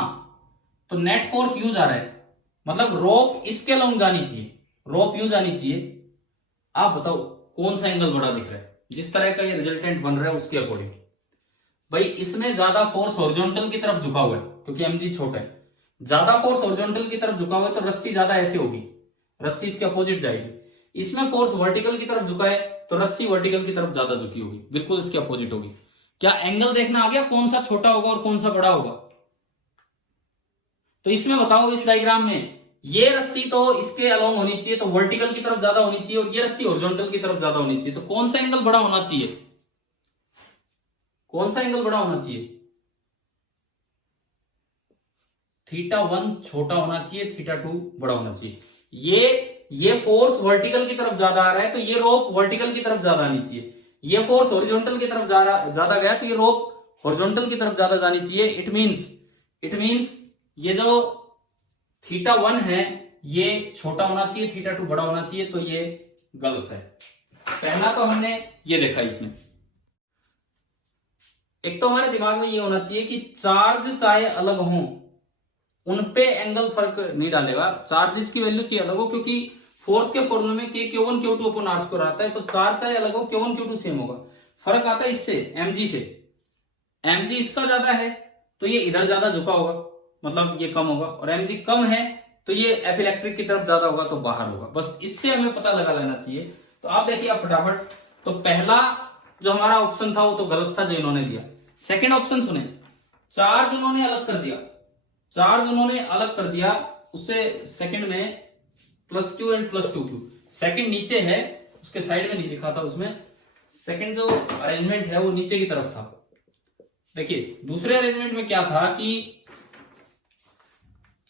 तो नेट फोर्स यूज आ रहा है, मतलब रोप इसके अलोंग जानी चाहिए, रोप यूज आनी चाहिए। आप बताओ कौन सा एंगल बड़ा दिख रहा है, जिस तरह का ये रिजल्टेंट बन रहा है उसके अकॉर्डिंग। भाई इसमें ज्यादा फोर्स हॉरिजॉन्टल की तरफ झुका हुआ है, क्योंकि mg छोटा है। ज्यादा फोर्स हॉरिजॉन्टल की तरफ झुका हुआ है तो रस्सी ज्यादा ऐसे होगी, रस्सी इसके अपोजिट जाएगी। इसमें फोर्स वर्टिकल की तरफ झुका है तो रस्सी वर्टिकल की तरफ ज्यादा झुकी होगी, बिल्कुल इसके अपोजिट होगी। क्या एंगल देखना आ गया, कौन सा छोटा होगा और कौन सा बड़ा होगा? तो इसमें बताओ, इस डायग्राम में ये रस्सी तो इसके अलोंग होनी चाहिए, तो वर्टिकल की तरफ ज्यादा होनी चाहिए, और ये रस्सी हॉरिजॉन्टल की तरफ ज्यादा होनी चाहिए। तो कौन सा एंगल बड़ा होना चाहिए, कौन सा एंगल बड़ा होना चाहिए? θ1 छोटा होना चाहिए, θ2 बड़ा होना चाहिए। ये फोर्स वर्टिकल की तरफ ज्यादा आ रहा है तो ये रोप वर्टिकल की तरफ ज्यादा आनी चाहिए। ये फोर्स हॉरिजॉन्टल की तरफ ज्यादा गया तो ये रोप हॉरिजॉन्टल की तरफ ज्यादा जानी चाहिए। इट मींस ये जो θ1 है ये छोटा होना चाहिए, θ2 बड़ा होना चाहिए, तो ये गलत है। पहला तो हमने ये देखा इसमें। एक तो हमारे दिमाग में ये होना चाहिए कि चार्ज चाहे अलग हों, उनपे एंगल फर्क नहीं डालेगा। चार्जेस की वैल्यू चाहिए अलग हो, क्योंकि फोर्स के फॉर्मूले में k q1 q2 upon r square आता है, तो चार्ज चाहे अलग हो q1 q2 सेम होगा। फर्क आता है इससे, mg से। mg इसका ज्यादा है तो ये इधर ज्यादा झुका होगा, मतलब ये कम होगा, और mg कम है तो ये एफ इलेक्ट्रिक की तरफ ज्यादा होगा, तो बाहर होगा। बस इससे हमें पता लगा लेना चाहिए। तो आप देखिए आप फटाफट, तो पहला जो हमारा ऑप्शन था वो तो गलत था जो इन्होंने दिया। सेकेंड ऑप्शन सुने, चार्ज उन्होंने अलग कर दिया, चार्ज उन्होंने अलग कर दिया, उससे सेकंड में +q एंड +2q। सेकंड नीचे है, उसके साइड में नहीं लिखा था उसमें। सेकंड जो अरेंजमेंट है वो नीचे की तरफ था। देखिए दूसरे अरेंजमेंट में क्या था कि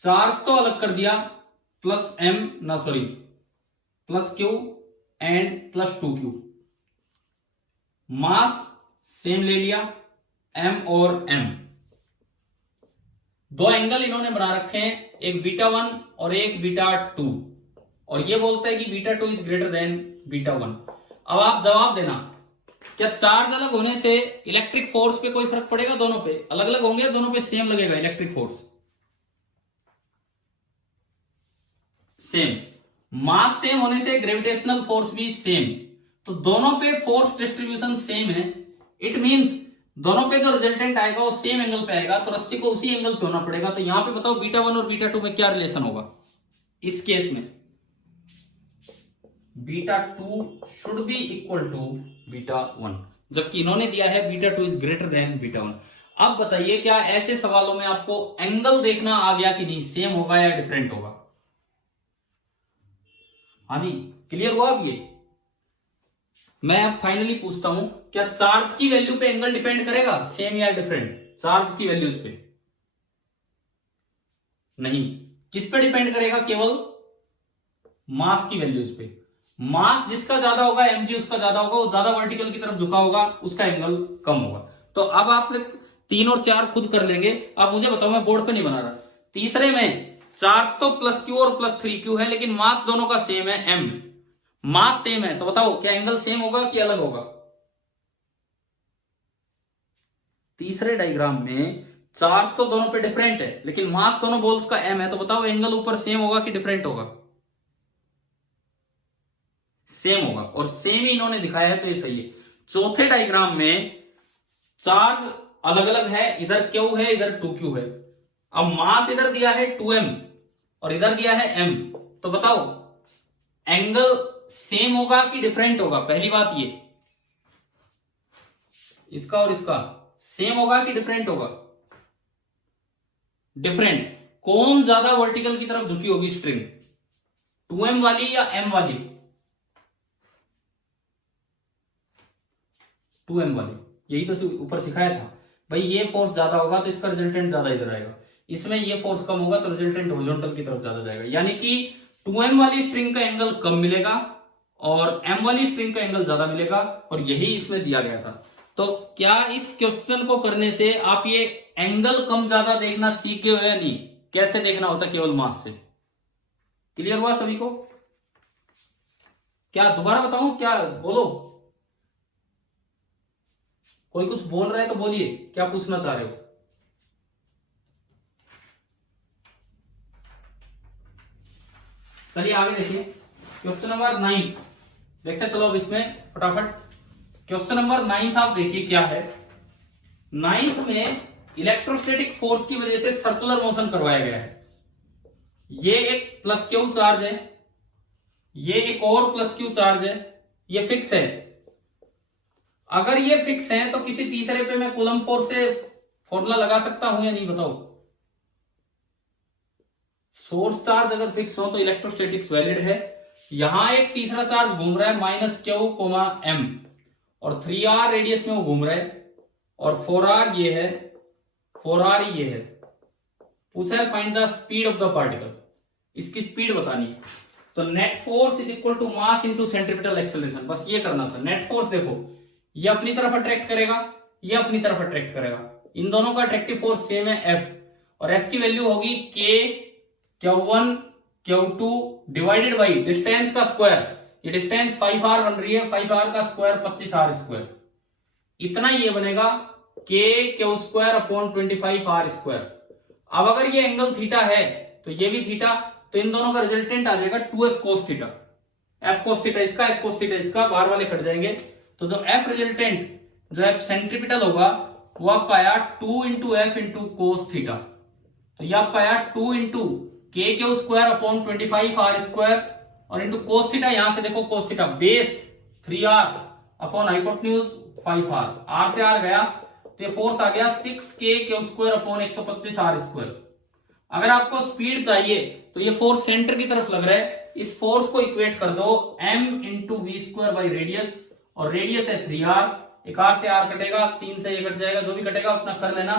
चार्ज तो अलग कर दिया, +q and +2q। Mass same ले लिया, m और m। दो एंगल इन्होंने बना रखे हैं, एक β1 और एक β2, और ये बोलता है कि β2 इज ग्रेटर देन β1। अब आप जवाब देना, क्या चार्ज अलग होने से इलेक्ट्रिक फोर्स पे कोई फर्क पड़ेगा? दोनों पे अलग अलग होंगे, दोनों पे सेम लगेगा electric force, same. Mass same होने से ग्रेविटेशनल फोर्स भी सेम, तो दोनों पे फोर्स डिस्ट्रीब्यूशन सेम है। इट मींस दोनों पे जो रिजल्टेंट आएगा वो सेम एंगल पे आएगा, तो रस्सी को उसी एंगल पे होना पड़ेगा। तो यहां पे बताओ β1 और β2 में क्या रिलेशन होगा? इस केस में β2 शुड बी इक्वल टू β1, जबकि इन्होंने दिया है β2 इज ग्रेटर देन β1। अब बताइए क्या ऐसे सवालों में आपको एंगल देखना आ गया कि नहीं, सेम होगा या डिफरेंट होगा? हाँ जी, क्लियर हुआ? अब ये मैं अब फाइनली पूछता हूं, क्या चार्ज की वैल्यू पे एंगल डिपेंड करेगा, सेम या डिफरेंट? चार्ज की वैल्यूज पे नहीं। किस पे डिपेंड करेगा? केवल मास की वैल्यूज पे। मास जिसका ज्यादा होगा, mg उसका ज्यादा होगा, वो ज्यादा वर्टिकल की तरफ झुका होगा, उसका एंगल कम होगा। तो अब आप 3 और 4 खुद कर लेंगे। अब मुझे बताओ, मैं बोर्ड पे नहीं बना रहा। तीसरे में चार्ज तो +q और +3q है, लेकिन मास दोनों का सेम है, m। मास सेम है तो बताओ क्या एंगल सेम होगा कि अलग होगा? तीसरे डायग्राम में चार्ज तो दोनों पे डिफरेंट है, लेकिन मास दोनों बॉल्स का m है, तो बताओ एंगल ऊपर सेम होगा कि डिफरेंट होगा? सेम होगा, और सेम ही इन्होंने दिखाया है, तो ये सही है। चौथे डायग्राम में चार्ज अलग अलग है, इधर q है, इधर 2q है। अब मास इधर दिया है 2m और इधर दिया है m, तो बताओ एंगल सेम होगा कि डिफरेंट होगा? पहली बात ये, इसका और इसका सेम होगा कि डिफरेंट होगा? डिफरेंट। कौन ज्यादा वर्टिकल की तरफ झुकी होगी स्ट्रिंग, 2m वाली या m वाली? 2m वाली। यही तो ऊपर सिखाया था भाई, ये फोर्स ज्यादा होगा तो इसका रिजल्टेंट ज्यादा इधर आएगा, इसमें ये फोर्स कम होगा तो रिजल्टेंट हॉरिजॉन्टल की तरफ ज्यादा जाएगा। यानी कि 2m वाली स्ट्रिंग का एंगल कम मिलेगा और m वाली स्ट्रिंग का एंगल ज्यादा मिलेगा, और यही इसमें दिया गया था। तो क्या इस क्वेश्चन को करने से आप ये एंगल कम ज्यादा देखना सीख गए हो या नहीं? कैसे देखना होता केवल मास से? क्लियर हुआ सभी को? क्या दोबारा बताऊं, क्या बोलो? कोई कुछ बोल रहा है तो बोलिए, क्या पूछना चाह रहे हो? चलिए आगे देखिए, क्वेश्चन नंबर 9 देखते चलो अब इसमें फटाफट। क्वेश्चन नंबर 9 आप देखिए क्या है। 9th में इलेक्ट्रोस्टैटिक फोर्स की वजह से सर्कुलर मोशन करवाया गया है। ये एक प्लस क्यू चार्ज है, ये एक और प्लस क्यू चार्ज है, ये फिक्स है। अगर ये फिक्स है तो किसी तीसरे पे मैं कूलम फोर्स से फॉर्मूला लगा सकता हूं या नहीं, बताओ? सोर्स चार्ज अगर फिक्स हो तो इलेक्ट्रोस्टैटिक्स वैलिड है। यहां एक तीसरा चार्ज घूम रहा है माइनस क्यू कोमा एम, और 3r रेडियस में वो घूम रहा है, और 4r ये है, 4r ये है। पूछा है find the speed of the particle, इसकी स्पीड बतानी है। तो net force is equal to mass into centripetal acceleration, बस ये करना था। नेट फोर्स देखो, ये अपनी तरफ अट्रैक्ट करेगा, ये अपनी तरफ अट्रैक्ट करेगा, इन दोनों का अट्रैक्टिव फोर्स सेम है F, और F की वैल्यू होगी K Q1 Q2 divided by distance का स्क्वायर। ये डिस्टेंस 5r बन रही है, 5r का स्क्वायर 25r स्क्वायर, इतना ये बनेगा K Q square upon 25r square. अब अगर ये एंगल थीटा है तो ये भी थीटा, तो इन दोनों का रिजल्टेंट आ जाएगा 2f cos theta. f cos theta इसका, f cos थीटा इसका, बाहर वाले कट जाएंगे। तो जो f रिजल्टेंट, जो f सेंट्रीपिटल होगा, वो आपका आया 2 into F into cos theta. तो ये आपका आया 2 इंटू के Q square upon 25r square, और इंटू कोस थीटा, यहां से देखो cos theta base 3r upon hypotenuse 5r, r से r गया तो ये फोर्स आ गया 6k Q square upon 125r square. अगर आपको स्पीड चाहिए तो ये फोर्स सेंटर की तरफ लग रहा है, इस फोर्स को इक्वेट कर दो m into v square by radius, और रेडियस है 3r, एक r से r कटेगा, 3 से ये कट जाएगा, जो भी कटेगा अपना कर लेना,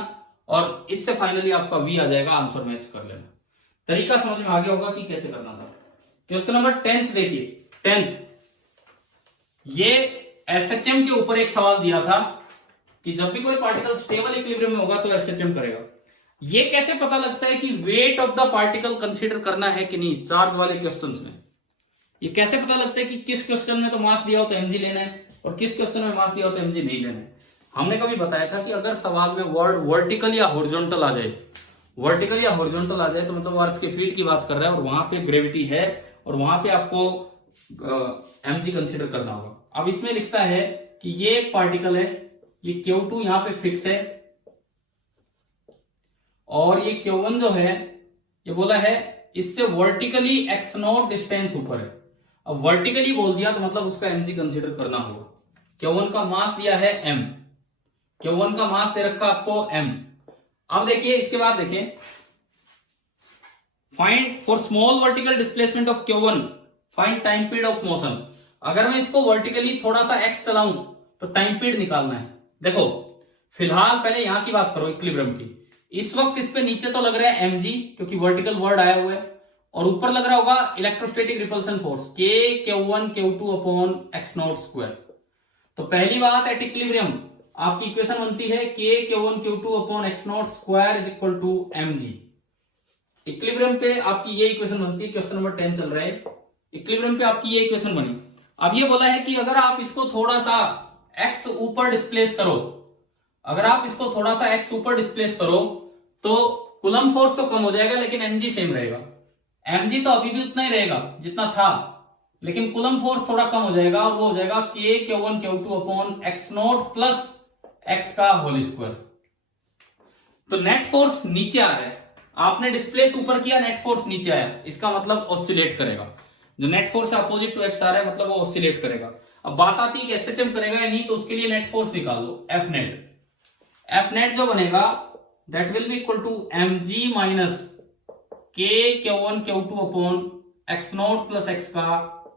और इससे फाइनली आपका v आ जाएगा, आंसर मैच कर लेना। तरीका समझ में आ गया होगा कि कैसे करना था। क्वेश्चन नंबर 10 देखिए, 10th ये एसएचएम के ऊपर एक सवाल दिया था कि जब भी कोई पार्टिकल स्टेबल इक्विलिब्रियम में होगा तो एसएचएम करेगा। ये कैसे पता लगता है कि weight of the particle consider करना है कि नहीं चार्ज वाले क्वेश्चंस में? ये कैसे पता लगता है कि किस क्वेश्चन में तो मास दिया हो तो mg लेना है, और किस क्वेश्चन में मास दिया हो तो mg नहीं लेना है? हमने कभी बताया था कि अगर सवाल में वर्ड वर्टिकल या हॉरिजॉन्टल आ जाए, वर्टिकल या हॉरिजॉन्टल आ जाए तो मतलब अर्थ के फील्ड की बात कर रहा है, और वहां पे ग्रेविटी है, और वहां पे आपको mg कंसीडर करना होगा। अब इसमें लिखता है कि ये एक पार्टिकल है, ये Q2 यहां पे फिक्स है, और ये Q1 जो है ये बोला है इससे वर्टिकली x0 डिस्टेंस ऊपर है। अब वर्टिकली बोल दिया तो मतलब उसका mg कंसीडर करना होगा। Q1 का मास दिया है m, Q1 का मास दे रखा आपको m। अब देखिए इसके बाद देखिए, find for small vertical displacement of Q1 find time period of motion. अगर मैं इसको वर्टिकली थोड़ा सा x चलाऊं तो टाइम पीरियड निकालना है। देखो फिलहाल पहले यहां की बात करो इक्विलिब्रियम की, इस वक्त इस पे नीचे तो लग रहा है mg क्योंकि वर्टिकल वर्ड आया हुआ है, और ऊपर लग रहा होगा electrostatic repulsion force k Q1 Q2 upon x0 square. तो पहली बात एट इक्विलिब्रियम आपकी इक्वेशन बनती है k Q1 Q2 upon x0 square is equal to mg। Equilibrium पे आपकी ये इक्वेशन बनती है, क्वेश्चन नंबर 10 चल रहा है, इक्विलिब्रियम पे आपकी ये इक्वेशन बनी। अब ये बोला है कि अगर आप इसको थोड़ा सा x ऊपर डिस्प्लेस करो, अगर आप इसको थोड़ा सा x ऊपर डिस्प्लेस करो तो कूलम फोर्स तो कम हो जाएगा लेकिन mg सेम रहेगा। mg तो अभी भी उतना ही रहेगा जितना था, लेकिन कूलम फोर्स थोड़ा कम हो जाएगा, और वो हो जाएगा k Q1 Q2 upon x0 plus x का होल स्क्वायर। तो नेट फोर्स नीचे आ रहा है, आपने डिस्प्लेस ऊपर किया, नेट फोर्स नीचे आया, इसका मतलब ऑसिलेट करेगा। जो नेट फोर्स है अपोजिट टू x आ रहा है, मतलब वो ऑसिलेट करेगा। अब बात आती है कि एसएचएम करेगा या नहीं, तो उसके लिए नेट फोर्स निकाल लो, एफ नेट। एफ नेट जो बनेगा that will be equal to mg minus k Q1 Q2 upon x0 plus x का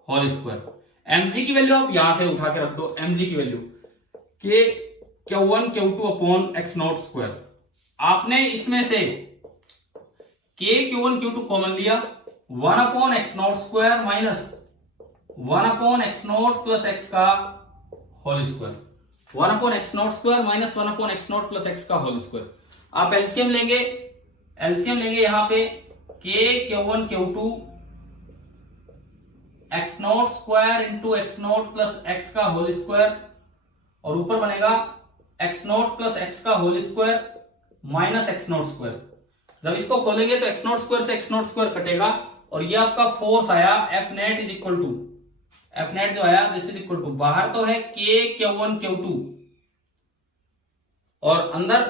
होल स्क्वायर। mg की वैल्यू आप यहां से उठा के रख दो, mg की value k Q1 Q2 upon x0 square. आपने इसमें से k Q1 Q2 कॉमन लिया, 1 upon x0 square minus 1 upon x0 plus x का whole square, 1 upon x0 square minus 1 upon x0 plus x का होल स्क्वायर। आप LCM लेंगे, LCM लेंगे यहां पे k Q1 Q2 x0 square into x0 plus x का whole square, और ऊपर बनेगा एक्स नॉट प्लस एक्स का whole square minus x naught square. जब इसको खोलेंगे तो एक्स नॉट स्क्वायर से एक्स नॉट स्क्वायर कटेगा और ये आपका फोर्स आया F net is equal to, F net जो आया दिस इज इक्वल टू, बाहर तो है के Q1 Q2 और अंदर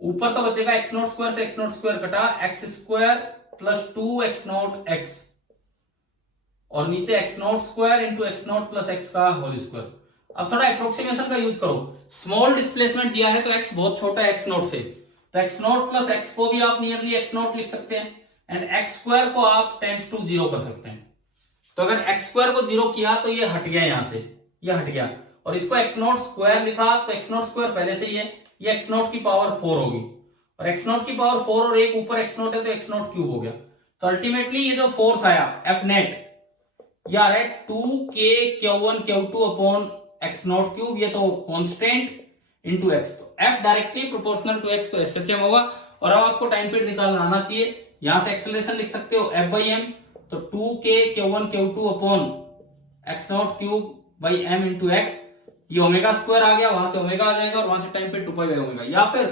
ऊपर तो बचेगा एक्स नॉट स्क्वायर से एक्स नॉट स्क्वायर कटा x square plus 2 x not x और नीचे x naught square into x naught plus x का होल स्क्वायर। अब थोड़ा अप्रोक्सीमेशन का यूज करो, स्मॉल डिस्प्लेसमेंट दिया है तो एक्स बहुत छोटा है एक्स नॉट से, तो एक्स नॉट प्लस एक्स को भी आप नियरली एक्स नॉट लिख सकते हैं एंड एक्स स्क्वायर को आप टेंड्स टू 0 कर सकते हैं। तो अगर एक्स स्क्वायर को 0 किया तो ये हट गया, यहां से ये हट गया और इसको एक्स नॉट स्क्वायर लिखा तो एक्स नॉट स्क्वायर पहले से ही है, ये एक्स नॉट की पावर 4 होगी और एक्स नॉट की पावर 4 और एक ऊपर एक्स नॉट है तो एक्स नॉट क्यूब हो गया। तो अल्टीमेटली ये जो फोर्स आया एफ नेट ये आ रहा है 2k Q1 Q2 upon x naught cube, ये तो कांस्टेंट इनटू एक्स, तो F directly proportional to x तो एसएचएम होगा। और अब आपको टाइम पीरियड निकालना आना चाहिए, यहां से एक्सेलरेशन लिख सकते हो एफ बाई एम, तो 2k Q1 Q2 upon x naught cube by m into x, ये ओमेगा स्क्वायर आ गया, वहां से ओमेगा आ जाएगा और वहां से time period 2 pi by omega, या फिर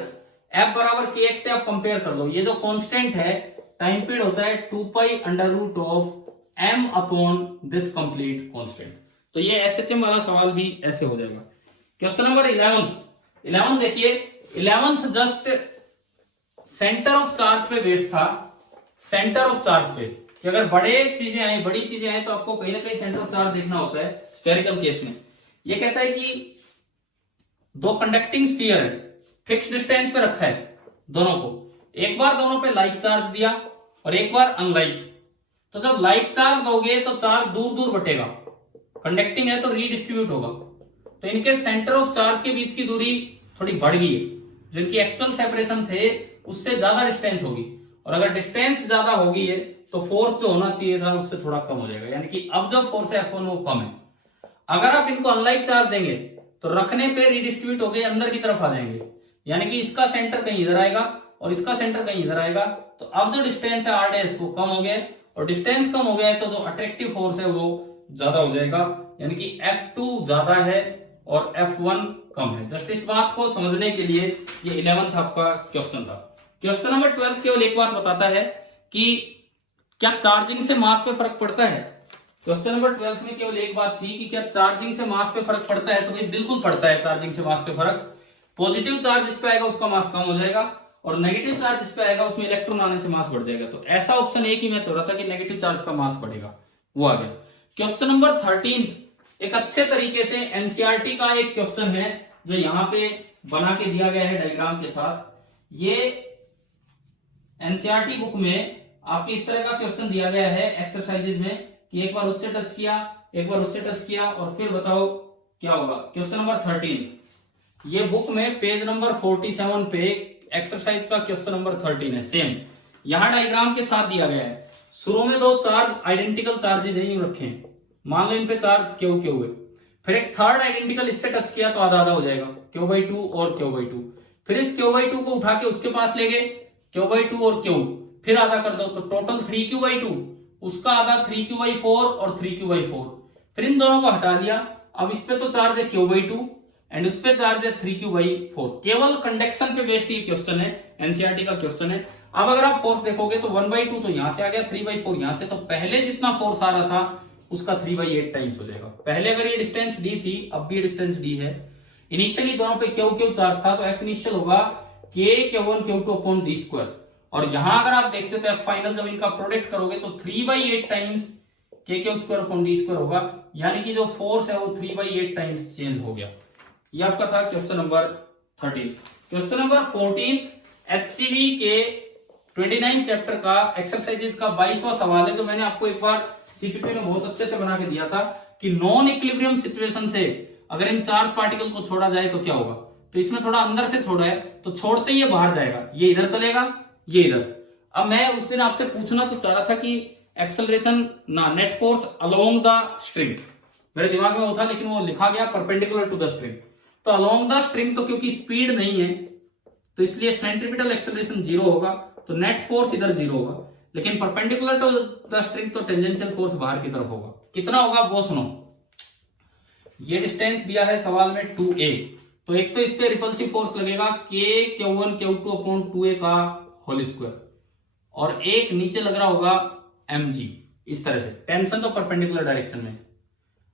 एफ बराबर के एक्स से आप कंपेयर कर लो, ये जो कांस्टेंट है टाइम पीरियड होता है 2 pi under root of m upon this complete constant. तो ये एसएचएम वाला सवाल भी ऐसे हो जाएगा। क्वेश्चन नंबर 11 देखिए, 11th just centre of charge पे बेस्ड था, सेंटर ऑफ चार्ज पे कि अगर बड़ी चीजें आए तो आपको कहीं ना कहीं सेंटर ऑफ चार्ज देखना होता है स्फेरिकल केस में। ये कहता है कि दो कंडक्टिंग स्फीयर है, फिक्स डिस्टेंस पे रखा है दोनों को, एक बार दोनों पे लाइक चार्ज दिया और एक बार अनलाइक, तो जब लाइक चार्ज दोगे तो चार्ज दूर दूर बटेगा, कंडक्टिंग है तो रीडिस्ट्रीब्यूट होगा, तो इनके सेंटर ऑफ चार्ज के बीच की दूरी थोड़ी बढ़ गई है, जिनकी एक्चुअल सेपरेशन थे उससे ज्यादा डिस्टेंस होगी, और अगर डिस्टेंस ज्यादा होगी है तो फोर्स जो होना चाहिए था उससे थोड़ा कम हो जाएगा, यानी कि अब जो फोर्स है F1 वो कम है। अगर आप इनको अनलाइक चार्ज देंगे तो रखने पे रीडिस्ट्रीब्यूट हो गए, अंदर की तरफ आ जाएंगे, यानी कि इसका सेंटर कहीं इधर आएगा और इसका सेंटर कहीं इधर आएगा, तो अब जो डिस्टेंस है r डैश वो कम हो गया, और डिस्टेंस कम हो गया है तो जो अट्रैक्टिव फोर्स है वो ज्यादा हो जाएगा, यानी कि F2 ज्यादा है और F1 कम है। जस्ट इस बात को समझने के लिए ये 11th आपका क्वेश्चन था। क्वेश्चन नंबर 12 केवल एक बात बताता है कि क्या चार्जिंग से मास पे फर्क पड़ता है। क्वेश्चन नंबर 12 में केवल एक बात थी कि क्या चार्जिंग से मास पे फर्क पड़ता है, तो भाई बिल्कुल पड़ता है चार्जिंग से मास पे फर्क। पॉजिटिव चार्ज इस पे आएगा उसका मास कम हो जाएगा और नेगेटिव चार्ज इस पे आएगा उसमें इलेक्ट्रॉन आने से मास बढ़ जाएगा। तो ऐसा ऑप्शन एक ही मैच हो रहा था कि नेगेटिव चार्ज का मास बढ़ेगा, वो आ गया। क्वेश्चन नंबर 13 एक अच्छे तरीके से एनसीईआरटी का एक क्वेश्चन है जो यहाँ पे बना के दिया गया है डायग्राम के साथ। ये एनसीईआरटी बुक में आपके इस तरह का क्वेश्चन दिया गया है एक्सरसाइजेज में कि एक बार उससे टच किया, एक बार उससे टच किया और फिर बताओ क्या होगा। क्वेश्चन नंबर 13 ये बुक में पेज नंबर 47 पे एक्सरसाइज का क्वेश्चन नंबर 13 है, सेम यहां डायग्राम के साथ दिया गया है। शुरू में दो चार्ज आइडेंटिकल चार्जेज यही रखे हैं, मान लो इन पे चार्ज क्यू क्यू है, फिर एक थर्ड आइडेंटिकल इससे टच किया तो आधा आधा हो जाएगा Q/2 और Q/2, फिर इस Q/2 को उठा के उसके पास ले गए Q/2 और Q, फिर आधा कर दो तो टोटल 3Q/2, उसका आधा 3Q/4 और 3Q/4, फिर इन दोनों को हटा दिया। अब इस पे तो चार्ज है Q/2 एंड उस पे चार्ज है 3Q/4। केवल कंडक्शन पे बेस्ड ये क्वेश्चन है, एनसीईआरटी का क्वेश्चन है। अब अगर आप फोर्स देखोगे तो 1/2 तो यहां से आ गया, 3/4 यहां से, तो पहले जितना फोर्स आ रहा था उसका 3/8 टाइम्स हो जाएगा। पहले अगर ये डिस्टेंस d थी, अब भी डिस्टेंस d है। इनिशियली दोनों पे Q चार्ज था तो F इनिशियल होगा K Q1 Q2 upon d square, और यहां अगर आप देखते हो तो F फाइनल जब इनका प्रोडक्ट करोगे तो 3/8 times K square upon d square होगा, यानी कि जो फोर्स है वो 3/8 टाइम्स चेंज हो गया। ये आपका था question number 13। Question number 14 HCV के 29 चैप्टर का एक्सरसाइजेस का 22वां सवाल है, जो मैंने आपको एक बार सीपीपी में बहुत अच्छे से बना के दिया था कि नॉन इक्विलिब्रियम सिचुएशन से अगर इन चार्ज पार्टिकल को छोड़ा जाए तो क्या होगा। तो इसमें थोड़ा अंदर से छोड़ा है तो छोड़ते ही ये बाहर जाएगा, ये इधर चलेगा, ये इधर। अब मैं उस दिन आपसे पूछना तो चाह रहा था कि एक्सेलरेशन ना net force along the string, मेरे दिमाग में वो था लेकिन वो लिखा गया परपेंडिकुलर टू द स्ट्रिंग। तो अलोंग द स्ट्रिंग तो क्योंकि स्पीड नहीं है तो इसलिए सेंट्रीपिटल एक्सेलरेशन 0 होगा, तो नेट फोर्स इधर 0 होगा, लेकिन परपेंडिकुलर टू द स्ट्रिंग तो टेंजेंशियल फोर्स बाहर की तरफ होगा। कितना होगा वो सुनो। ये डिस्टेंस दिया है सवाल में 2a, तो एक तो इस पे रिपल्सिव फोर्स लगेगा K(Q1Q2)/2a का होल स्क्वायर, और एक नीचे लग रहा होगा mg, इस तरह से। टेंशन तो परपेंडिकुलर डायरेक्शन में।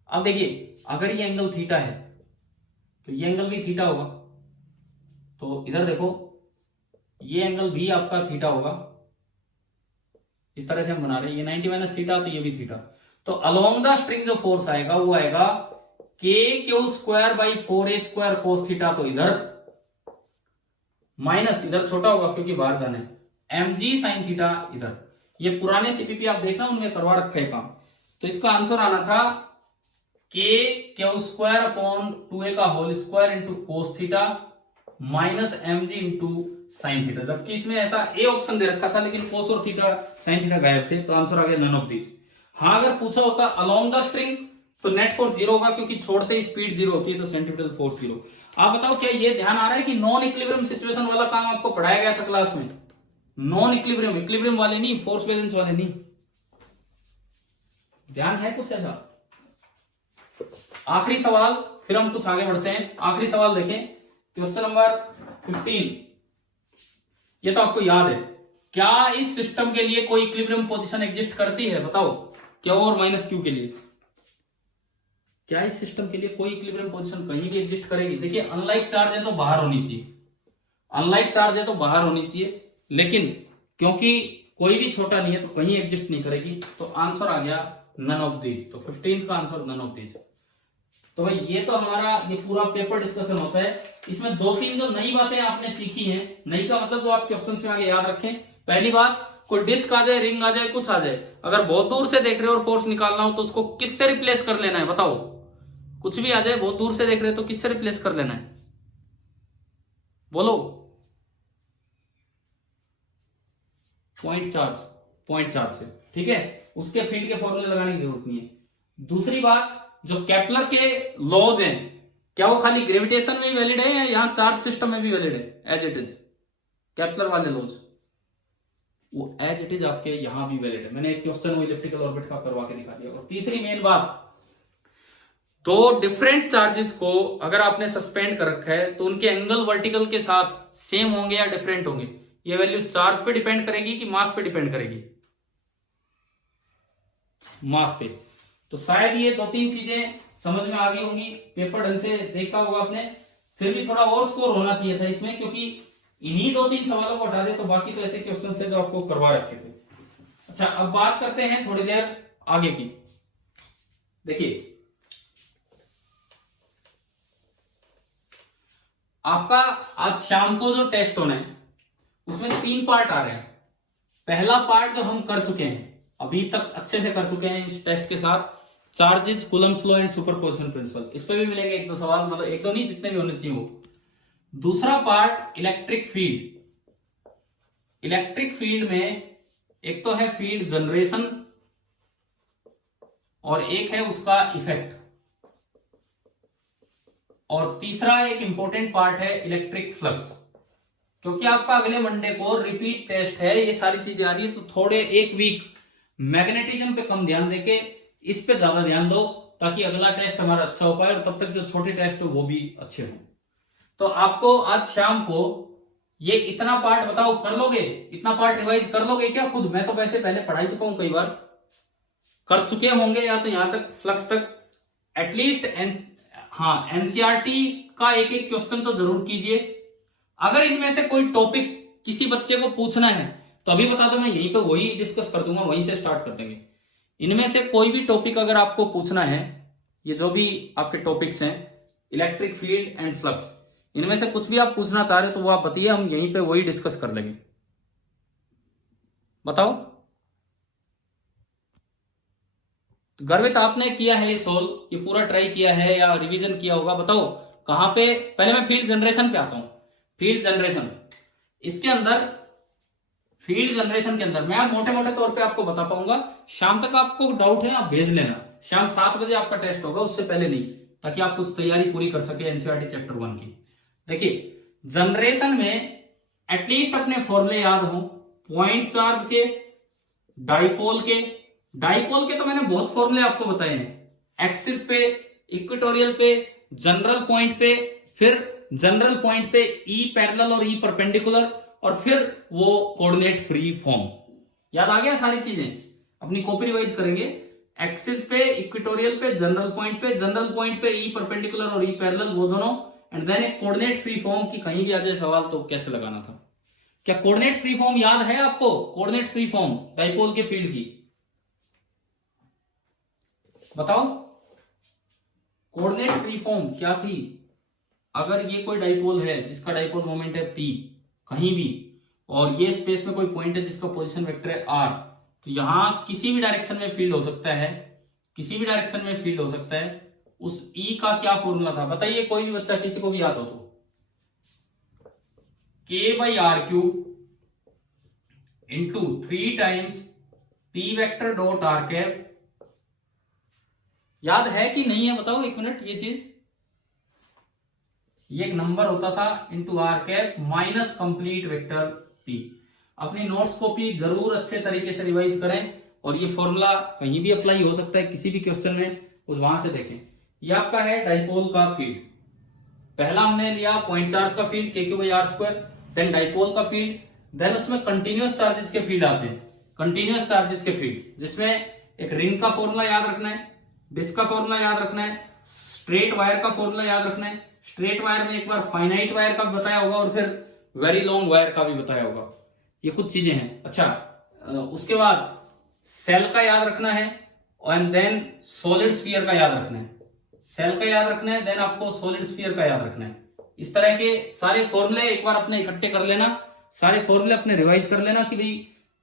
अब देखिए अगर ये एंगल थीटा है तो ये एंगल भी थीटा होगा, तो इधर देखो ये एंगल भी आपका थीटा होगा, इस तरह से हम बना रहे हैं। ये 90 माइनस थीटा तो ये भी थीटा। तो अलोंग द स्ट्रिंग जो फोर्स आएगा वो आएगा KQ²/4a² cos थीटा, तो इधर माइनस, इधर छोटा होगा क्योंकि बाहर जाना है, mg sin थीटा इधर। ये पुराने सीपीपी आप देखना उनमें करवा रखा है काम। तो इसका आंसर आना था KQ²/2a का whole square into cos theta minus mg into sine theta, जबकि इसमें ऐसा ए ऑप्शन दे रखा था लेकिन कोस और थीटा साइन थीटा गायब थे, तो आंसर आ गया नन ऑफ दिस। हाँ अगर पूछा होता अलोंग द स्ट्रिंग तो नेट फोर्स 0 होगा, क्योंकि छोड़ते ही स्पीड 0 होती है, तो सेंट्रीपिटल फोर्स 0। आप बताओ क्या ये ध्यान आ रहा है कि नॉन इक्विलिब्रियम सिचुएशन वाला काम आपको पढ़ाया गया था क्लास में? नॉन इक्विलिब्रियम, इक्विलिब्रियम वाले नहीं, फोर्स बैलेंस वाले नहीं। ध्यान है कुछ ऐसा? आखिरी सवाल, फिर हम कुछ आगे बढ़ते हैं। आखिरी सवाल देखें, क्वेश्चन नंबर 15। ये तो आपको याद है। क्या इस सिस्टम के लिए कोई इक्विलिब्रियम पोजीशन एग्जिस्ट करती है? बताओ, Q और माइनस Q के लिए क्या इस सिस्टम के लिए कोई इक्विलिब्रियम पोजीशन कहीं भी एग्जिस्ट करेगी? देखिए अनलाइक चार्ज है तो बाहर होनी चाहिए, अनलाइक चार्ज है तो बाहर होनी चाहिए, लेकिन क्योंकि कोई भी छोटा नहीं है तो कहीं एग्जिस्ट नहीं करेगी, तो आंसर आ गया नन ऑफ दिस। तो 15 का आंसर नन ऑफ दिस। तो भाई ये तो हमारा ये पूरा पेपर डिस्कशन होता है। इसमें 2-3 जो नई बातें आपने सीखी हैं, नई का मतलब जो आप क्वेश्चन में आगे याद रखें। पहली बात, कोई डिस्क आ जाए, रिंग आ जाए, कुछ आ जाए, अगर बहुत दूर से देख रहे हो और फोर्स निकालना हो तो उसको किससे रिप्लेस कर लेना है? बताओ, कुछ भी आ जाए, बहुत दूर से देख रहे हो तो किससे रिप्लेस कर लेना है? बोलो। पॉइंट चार्ज से, ठीक है। उसके फील्ड के फॉर्मूले लगाने की जरूरत नहीं है। दूसरी बात, जो केपलर के लॉज हैं, क्या वो खाली ग्रेविटेशन में ही वैलिड है या यहां चार्ज सिस्टम में भी वैलिड है? एज इट इज केपलर वाले लॉज वो एज इट इज आपके यहां भी वैलिड है। मैंने एक क्वेश्चन वो इलेक्ट्रिकल ऑर्बिट का करवा के दिखा दिया। और तीसरी मेन बात, दो डिफरेंट चार्जेस को अगर आपने सस्पेंड कर रखा है तो उनके एंगल वर्टिकल के साथ सेम होंगे या डिफरेंट होंगे? ये वैल्यू चार्ज पे डिपेंड करेगी कि मास पे डिपेंड करेगी? मास पे। तो शायद ये 2-3 चीजें समझ में आ गई होंगी, पेपर ढंग से देखा होगा आपने। फिर भी थोड़ा और स्कोर होना चाहिए था इसमें, क्योंकि इन्हीं 2-3 सवालों को हटा दे तो बाकी तो ऐसे क्वेश्चन थे जो आपको करवा रखे थे। अच्छा, अब बात करते हैं थोड़ी देर आगे की। देखिए आपका आज शाम को जो टेस्ट होना है उसमें 3 पार्ट आ रहे हैं। पहला पार्ट जो हम कर चुके हैं, अभी तक अच्छे से कर चुके हैं इस टेस्ट के साथ, charges, Coulomb's law and superposition principle. इस पे भी मिलेंगे 1-2 सवाल, मतलब 1-2 नहीं, जितने भी होने चाहिए वो। दूसरा part electric field. Electric field में एक तो है फील्ड जनरेशन और एक है उसका इफेक्ट, और तीसरा एक इंपॉर्टेंट पार्ट है इलेक्ट्रिक फ्लक्स। क्योंकि आपका अगले मंडे को रिपीट टेस्ट है, ये सारी चीजें आ रही है, तो थोड़े एक वीक मैग्नेटिज्म पे कम ध्यान देके इस पे ज्यादा ध्यान दो, ताकि अगला टेस्ट हमारा अच्छा हो पाए और तब तक जो छोटे टेस्ट हो वो भी अच्छे हों। तो आपको आज शाम को ये इतना पार्ट, बताओ कर लोगे? इतना पार्ट रिवाइज कर लोगे क्या खुद? मैं तो वैसे पहले पढ़ा ही चुका हूं, कई बार कर चुके होंगे, या तो यहां तक फ्लक्स तक एटलीस्ट हाँ एनसीईआरटी का एक एक क्वेश्चन तो जरूर कीजिए। अगर इनमें से कोई टॉपिक किसी बच्चे को पूछना है तो अभी बता दो, मैं यहीं पे वही डिस्कस कर दूंगा, वहीं से स्टार्ट कर देंगे। इनमें से कोई भी टॉपिक अगर आपको पूछना है, ये जो भी आपके टॉपिक्स हैं इलेक्ट्रिक फील्ड एंड फ्लक्स, इनमें से कुछ भी आप पूछना चाह रहे हो तो वो आप बताइए, हम यहीं पे वही डिस्कस कर लेंगे। बताओ। गर्वित, आपने किया है ये सोल्व, ये पूरा ट्राई किया है या रिवीजन किया होगा? बताओ कहां पे। पहले मैं फील्ड जनरेशन पे आता हूं। फील्ड जनरेशन, इसके अंदर फील्ड जनरेशन के अंदर मैं मोटे मोटे तौर पे आपको बता पाऊंगा। शाम तक आपको डाउट है आप भेज लेना, शाम 7 बजे आपका टेस्ट होगा, उससे पहले नहीं, ताकि आप कुछ तैयारी पूरी कर सके एनसीईआरटी चैप्टर 1 की। देखिए जनरेशन में एटलीस्ट अपने फॉर्मूले याद हो, पॉइंट चार्ज के, डाइपोल के। डाइपोल के तो मैंने बहुत फॉर्मूले आपको बताए हैं, एक्सिस पे, इक्वेटोरियल पे, जनरल पॉइंट पे, फिर जनरल पॉइंट पे ई पैरेलल और ई परपेंडिकुलर, और फिर वो कोऑर्डिनेट फ्री फॉर्म। याद आ गया सारी चीजें, अपनी कॉपी रिवाइज करेंगे। एक्सिस पे, इक्वेटोरियल पे, जनरल पॉइंट पे ई परपेंडिकुलर और ई पैरेलल वो दोनों, एंड देन एक कोऑर्डिनेट फ्री फॉर्म की कहीं भी आ जाए सवाल तो कैसे लगाना था। क्या कोऑर्डिनेट फ्री फॉर्म याद है आपको? कोऑर्डिनेट फ्री फॉर्म डाइपोल के फील्ड की बताओ, कोऑर्डिनेट फ्री फॉर्म क्या थी? अगर ये कोई डाइपोल है जिसका डाइपोल मोमेंट है P कहीं भी, और ये स्पेस में कोई पॉइंट है जिसका पोजीशन वेक्टर है R, तो यहां किसी भी डायरेक्शन में फील्ड हो सकता है, किसी भी डायरेक्शन में फील्ड हो सकता है। उस E का क्या फॉर्मूला था बताइए, कोई भी बच्चा किसी को भी याद हो तो? K/R³ into 3 times P vector dot R cap. याद है कि नहीं है बताओ एक मिनट। ये चीज, ये एक नंबर होता था into R cap minus complete vector P। अपनी नोट्स कॉपी जरूर अच्छे तरीके से रिवाइज करें, और ये फॉर्मूला कहीं भी अप्लाई हो सकता है किसी भी क्वेश्चन में, उस वहां से देखें। ये आपका है डाइपोल का फील्ड। पहला हमने लिया पॉइंट चार्ज का फील्ड KQ/R², देन डाइपोल का फील्ड, देन उसमें कंटिन्यूअस चार्जेस के फील्ड आते हैं, कंटिन्यूअस चार्जेस के फील्ड, जिसमें एक रिंग का फॉर्मूला याद रखना है, डिस्क का फॉर्मूला याद रखना है, स्ट्रेट वायर का फॉर्मूला याद रखना है। स्ट्रेट वायर में एक बार फाइनाइट वायर का भी बताया होगा और फिर वेरी लॉन्ग वायर का भी बताया होगा। ये कुछ चीजें हैं। अच्छा, उसके बाद सेल का याद रखना है, एंड देन सॉलिड स्फीयर का याद रखना है। सेल का याद रखना है, देन आपको सॉलिड स्फीयर का याद रखना है। इस तरह के सारे फॉर्मूले एक बार अपने इकट्ठे कर लेना, सारे फॉर्मूले अपने रिवाइज कर लेना कि भाई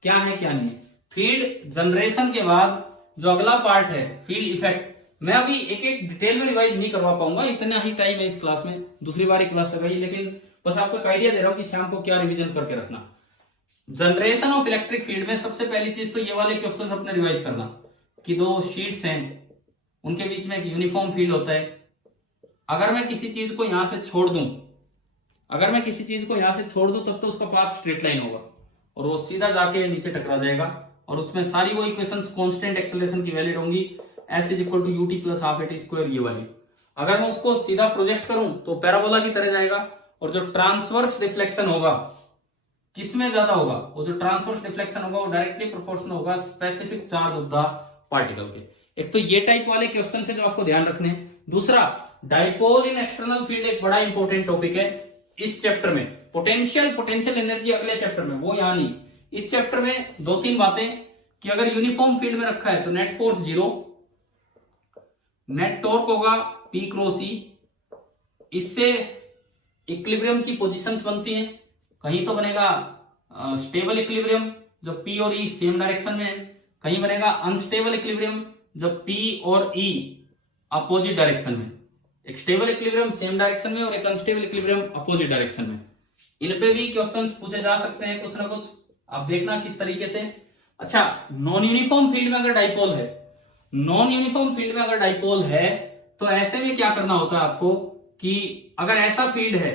क्या है क्या नहीं है। फील्ड जनरेशन के बाद जो अगला पार्ट है फील्ड इफेक्ट, मैं अभी एक एक डिटेल में रिवाइज नहीं करवा पाऊंगा, इतना ही टाइम है इस क्लास में, दूसरी बार क्लास लगाई, लेकिन बस आपको एक आइडिया दे रहा हूं कि शाम को क्या रिवीजन करके रखना। जनरेशन ऑफ इलेक्ट्रिक फील्ड में सबसे पहली चीज तो ये वाले क्वेश्चन अपने रिवाइज करना कि दो शीट्स हैं, उनके बीच में एक यूनिफॉर्म फील्ड होता है। अगर मैं किसी चीज को यहां से छोड़ दूं, अगर मैं किसी चीज को यहां से छोड़ दूं तब तो उसका पाथ स्ट्रेट लाइन होगा और वो सीधा जाके नीचे टकरा जाएगा, और उसमें सारी वो इक्वेशंस कांस्टेंट एक्सेलरेशन की वैलिड होंगी, s = ut + ½ at², ये वाली। अगर मैं उसको सीधा प्रोजेक्ट करूं तो पैराबोला की तरह जाएगा, और जो ट्रांसवर्स डिफ्लेक्शन होगा किसमें ज्यादा होगा? वो जो ट्रांसवर्स डिफ्लेक्शन होगा वो डायरेक्टली प्रोपोर्शनल होगा specific charge of the particle के। एक तो ये टाइप वाले क्वेश्चन है जो आपको ध्यान रखने हैं। दूसरा, डाइपोल इन एक्सटर्नल फील्ड एक बड़ा इंपॉर्टेंट टॉपिक है इस चैप्टर में। पोटेंशियल एनर्जी अगले चैप्टर में, वो यहां नहीं। इस चैप्टर में 2-3 बातें कि अगर यूनिफॉर्म फील्ड में रखा है तो नेट फोर्स 0, नेट टॉर्क होगा P×E। इससे इक्विलिब्रियम की पोजीशंस बनती हैं, कहीं तो बनेगा स्टेबल इक्विलिब्रियम जब P और E सेम डायरेक्शन में है, कहीं बनेगा अनस्टेबल इक्विलिब्रियम जब P और E अपोजिट डायरेक्शन में। एक स्टेबल इक्विलिब्रियम सेम डायरेक्शन में और एक अनस्टेबल इक्विलिब्रियम अपोजिट डायरेक्शन में। इन पे भी क्वेश्चंस पूछे जा सकते हैं कुछ ना कुछ, आप देखना किस तरीके से। अच्छा, नॉन यूनिफॉर्म फील्ड में अगर डाइपोल है, नॉन यूनिफॉर्म फील्ड में अगर डाइपोल है तो ऐसे में क्या करना होता है आपको कि अगर ऐसा फील्ड है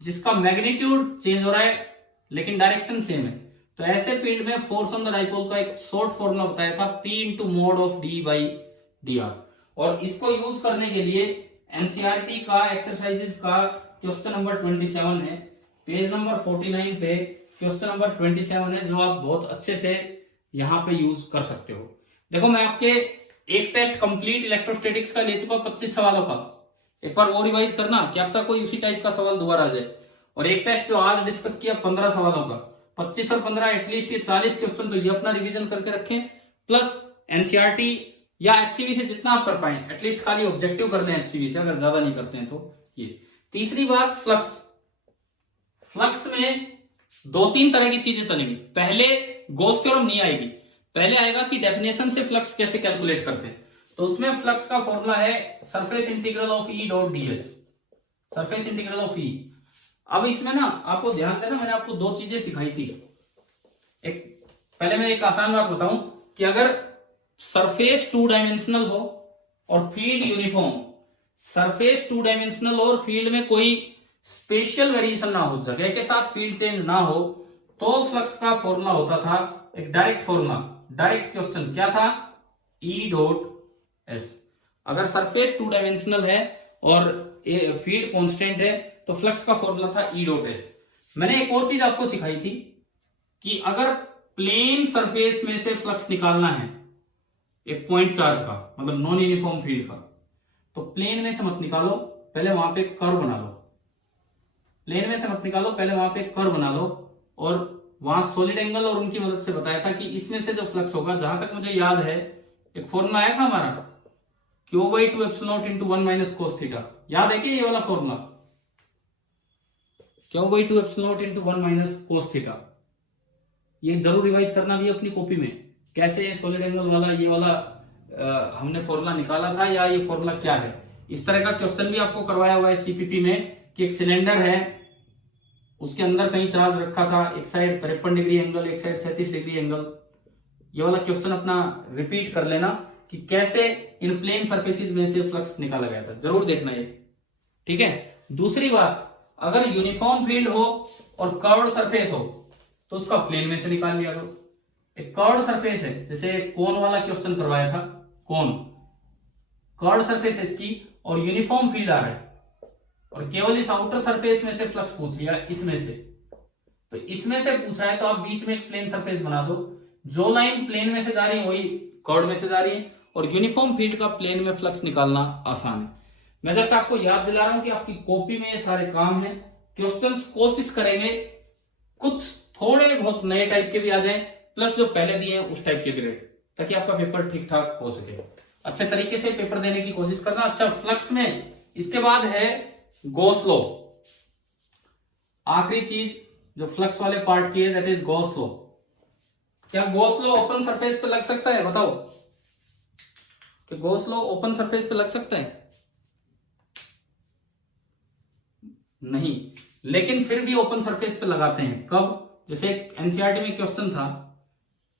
जिसका मैग्नीट्यूड चेंज हो रहा है लेकिन डायरेक्शन सेम है, तो ऐसे फील्ड में फोर्स ऑन द डाइपोल का एक शॉर्ट फॉर्मूला बताया था, P × mod of d/dr। और इसको यूज करने के लिए एनसीईआरटी का एक्सरसाइजेस का क्वेश्चन नंबर 27 है, पेज नंबर 49 पे क्वेश्चन नंबर 27 है, जो आप बहुत अच्छे से यहां पे यूज कर सकते हो। देखो, मैं आपके एक टेस्ट कंप्लीट इलेक्ट्रोस्टैटिक्स का ले चुका 25 सवालों का, एक बार वो रिवाइज करना, क्या पता कोई उसी टाइप का सवाल दोबारा आ जाए। और एक टेस्ट जो आज डिस्कस किया 15 सवालों का, 25 और 15 एटलीस्ट ये 40 क्वेश्चन तो ये अपना रिवीजन करके रखें, प्लस एनसीईआरटी या एचसीवी से जितना आप कर पाए, एटलीस्ट खाली ऑब्जेक्टिव कर दें एचसीवी से, अगर ज्यादा नहीं करते हैं तो ये। तीसरी बात, फ्लक्स। फ्लक्स में 2-3 तरह की चीजें चलेंगी। पहले गॉस थ्योरम नहीं आएगी, पहले आएगा कि डेफिनेशन से फ्लक्स कैसे कैलकुलेट करते हैं। तो उसमें फ्लक्स का फॉर्मूला है surface integral of E dot ds, surface integral of E। अब इसमें ना आपको ध्यान देना, मैंने आपको 2 चीजें सिखाई थी। एक, पहले मैं एक आसान बात बताऊं कि अगर सरफेस 2 डायमेंशनल हो और फील्ड यूनिफॉर्म, सरफेस 2 डायमेंशनल और फील्ड में कोई स्पेशल वेरिएशन ना हो, जगह के साथ फील्ड चेंज ना हो, तो फ्लक्स का फॉर्मूला होता था एक डायरेक्ट फॉर्मूला, डायरेक्ट क्वेश्चन क्या था, E डॉट S। अगर सरफेस 2 डायमेंशनल है और फील्ड कांस्टेंट है तो फ्लक्स का फॉर्मूला था ई डॉट एस। मैंने एक और चीज आपको सिखाई थी कि अगर प्लेन सरफेस में से फ्लक्स निकालना है एक पॉइंट चार्ज का, मतलब नॉन यूनिफॉर्म फील्ड का, तो प्लेन में से मत निकालो, पहले वहां पे कर्व बना लो। प्लेन में से मत निकालो, पहले वहां पे कर्व बना लो। और वहां सॉलिड एंगल और उनकी मदद से बताया था कि इसमें से जो फ्लक्स होगा, जहां तक मुझे याद है एक फॉर्मूला आया था हमारा, Q/2 epsilon not into 1 minus cos theta. याद है कि ये वाला formula Q/2 epsilon not into 1 minus cos theta. ये जरूर रिवाइज करना भी अपनी कॉपी में, कैसे सॉलिड एंगल वाला ये वाला हमने फॉर्मूला निकाला था, या ये फॉर्मूला क्या है। इस तरह का क्वेश्चन भी आपको करवाया हुआ है सीपीपी में कि एक सिलेंडर है, उसके अंदर कहीं चार्ज रखा था, एक साइड 53 डिग्री एंगल, एक साइड 37 डिग्री एंगल। ये वाला क्वेश्चन अपना रिपीट कर लेना कि कैसे इन प्लेन सरफेसेस में से फ्लक्स निकाला गया था, जरूर देखना ये, ठीक है। दूसरी बात, अगर यूनिफॉर्म फील्ड हो और कर्व्ड सरफेस हो तो उसका प्लेन में से निकाल लिया करो। एक कर्व्ड सरफेस है, जैसे कोन वाला क्वेश्चन करवाया था, कोन कर्व्ड सरफेस है इसकी, और यूनिफॉर्म फील्ड आ रहा है, और केवल इस आउटर सरफेस में से फ्लक्स पूछ लिया, इसमें से। तो इसमें से पूछा है तो आप बीच में एक प्लेन सरफेस बना दो, जो लाइन प्लेन में से जा रही है वही कर्व में से जा रही है, और यूनिफॉर्म फील्ड का प्लेन में फ्लक्स निकालना आसान है। मैं जस्ट आपको याद दिला रहा हूं कि आपकी कॉपी में ये सारे काम है। क्वेश्चंस कोशिश करेंगे कुछ थोड़े बहुत नए टाइप के भी आ जाए, प्लस जो पहले दिए हैं उस टाइप के भी रेट, ताकि आपका पेपर ठीक ठाक हो सके। अच्छे तरीके से पेपर देने की कोशिश करना। अच्छा, फ्लक्स में इसके बाद है गॉस लॉ। आखिरी चीज जो फ्लक्स वाले पार्ट की है, दैट इज गॉस लॉ। क्या गॉस लॉ ओपन सरफेस पे लग सकता है? बताओ कि गॉस लॉ ओपन सरफेस पे लग सकता है? नहीं, लेकिन फिर भी ओपन सरफेस पे लगाते हैं। कब? जैसे एनसीईआरटी में क्वेश्चन था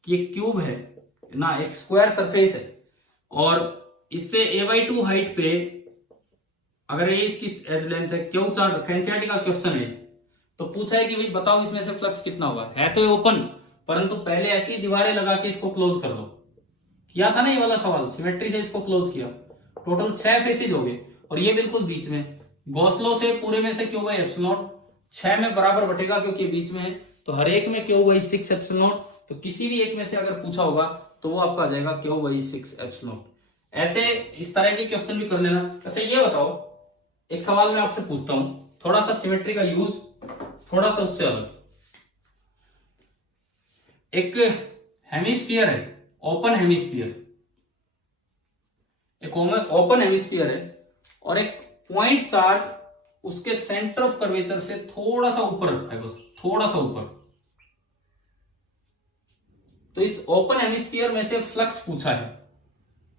कि एक क्यूब है ना, एक स्क्वायर सरफेस है, और इससे a/2 हाइट पे अगर ये इसकी एज लेंथ है, क्यू चार्ज रखा है, एनसीईआरटी का क्वेश्चन है, तो पूछा है कि भाई बताओ इसमें से फ्लक्स कितना होगा। है तो ये ओपन, परंतु पहले ऐसी दीवारें लगा के इसको क्लोज कर दो। किया था ना ये वाला सवाल, सिमेट्री से इसको क्लोज किया, टोटल 6 फेसेज हो गए, और ये बिल्कुल बीच में। गॉस लॉ से पूरे में से Q/ε 6 में बराबर बटेगा, क्योंकि बीच में है, तो हर एक में Q/6ε। तो किसी भी एक में से अगर पूछा होगा तो वो आपका आ जाएगा Q/6ε। ऐसे इस तरह के क्वेश्चन भी कर लेना। अच्छा, ये बताओ, एक सवाल मैं आपसे पूछता हूं, थोड़ा सा सिमेट्री का यूज, थोड़ा सा उससे अलग। एक हेमिस्फीयर है, ओपन हेमिस्फीयर, एक ओपन हेमिस्फीयर है, और एक पॉइंट चार्ज उसके सेंटर ऑफ कर्वेचर से थोड़ा सा ऊपर रखा है, बस थोड़ा सा ऊपर। तो इस ओपन हेमिस्फीयर में से फ्लक्स पूछा है।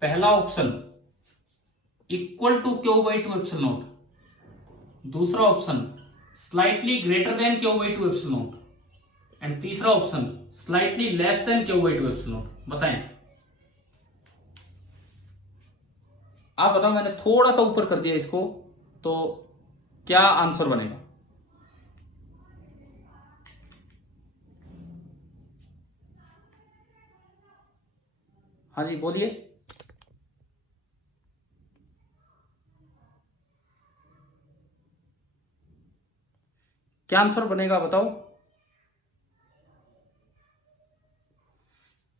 पहला ऑप्शन इक्वल टू Q/2ε, दूसरा option slightly greater than Q/2ε, and तीसरा option slightly less than Q/2ε। बताएं, आप बताओ, मैंने थोड़ा सा ऊपर कर दिया इसको, तो क्या आंसर बनेगा? हाँ जी, बोलिए। क्या आंसर बनेगा बताओ।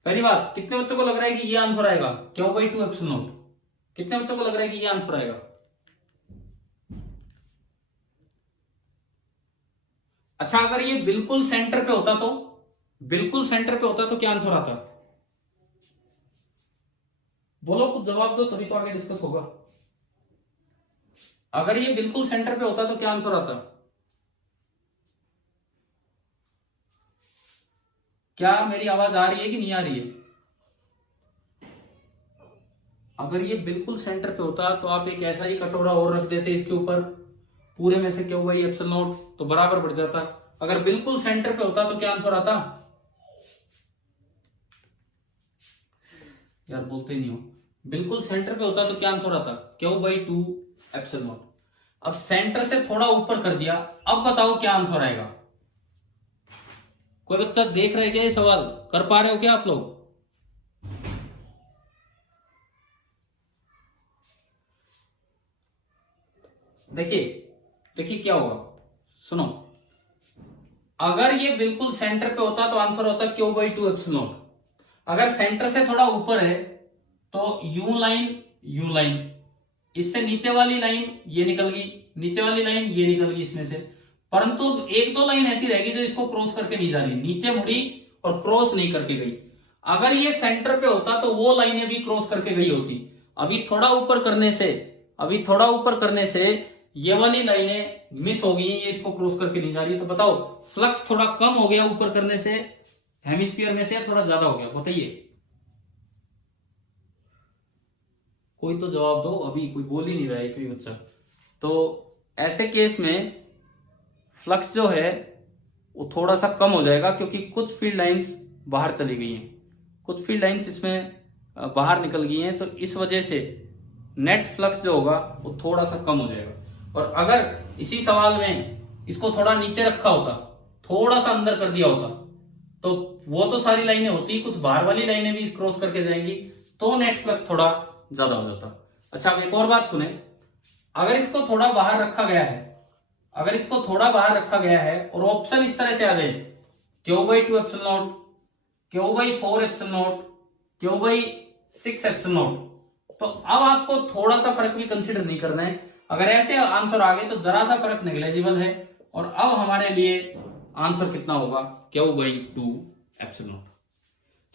पहली बात, कितने बच्चों को लग रहा है कि ये आंसर आएगा Q/2ε? कितने बच्चों को लग रहा है कि ये आंसर आएगा? अच्छा, अगर ये बिल्कुल सेंटर पे होता तो, बिल्कुल सेंटर पे होता तो क्या आंसर आता? बोलो, कुछ जवाब दो, तभी तो आगे डिस्कस होगा। अगर ये बिल्कुल सेंटर पे होता तो क्या आंसर आता? क्या मेरी आवाज आ रही है कि नहीं आ रही है? अगर ये बिल्कुल सेंटर पे होता तो आप एक ऐसा ही कटोरा और रख देते इसके ऊपर, पूरे में से Q/ε तो बराबर बढ़ जाता। अगर बिल्कुल सेंटर पे होता तो क्या आंसर आता? यार बोलते नहीं हो। बिल्कुल सेंटर पे होता तो क्या आंसर आता? Q/2ε। अब सेंटर से थोड़ा ऊपर कर दिया, अब बताओ क्या आंसर आएगा? कोई बच्चा देख रहा है क्या ये सवाल? कर पा रहे हो क्या आप लोग? देखिए, देखिए क्या होगा, सुनो, अगर ये बिल्कुल सेंटर पे होता तो आंसर होता Q/2ε0। अगर सेंटर से थोड़ा ऊपर है तो यू लाइन, इससे नीचे वाली लाइन ये निकल गई, नीचे वाली लाइन ये निकल गई इसमें से, परंतु एक दो लाइन ऐसी रहेगी जो इसको क्रॉस करके नहीं जा रही, नीचे मुड़ी और क्रॉस नहीं करके गई। अगर ये सेंटर पे होता तो वो लाइनें भी क्रॉस करके गई होती। अभी थोड़ा ऊपर करने से ये वाली लाइनें मिस हो गई, ये इसको क्रॉस करके नहीं जा रही। तो बताओ फ्लक्स थोड़ा कम हो गया ऊपर करने से हेमिस्फीयर में से, या थोड़ा ज्यादा हो गया, बताइए। कोई तो जवाब दो, अभी कोई बोल ही नहीं रहा है कोई बच्चा। तो ऐसे केस में फ्लक्स जो है वो थोड़ा सा कम हो जाएगा, क्योंकि कुछ फील्ड लाइंस बाहर चली गई हैं, कुछ फील्ड लाइंस इसमें बाहर निकल गई हैं, तो इस वजह से नेट फ्लक्स जो होगा वो थोड़ा सा कम हो जाएगा। और अगर इसी सवाल में इसको थोड़ा नीचे रखा होता, थोड़ा सा अंदर कर दिया होता, तो वो तो सारी लाइनें होती, कुछ बाहर वाली लाइनें भी क्रॉस करके जाएंगी, तो नेट फ्लक्स थोड़ा ज्यादा हो जाता। अच्छा, अब एक और बात सुने, अगर इसको थोड़ा बाहर रखा गया है, और ऑप्शन इस तरह से आ जाए Q/2ε0, Q/4ε0, Q/6ε0, तो अब आपको थोड़ा सा फर्क भी कंसीडर नहीं करना है। अगर ऐसे आंसर आ गए तो जरा सा फर्क नेग्लेजिबल है, और अब हमारे लिए आंसर कितना होगा, Q/2ε0।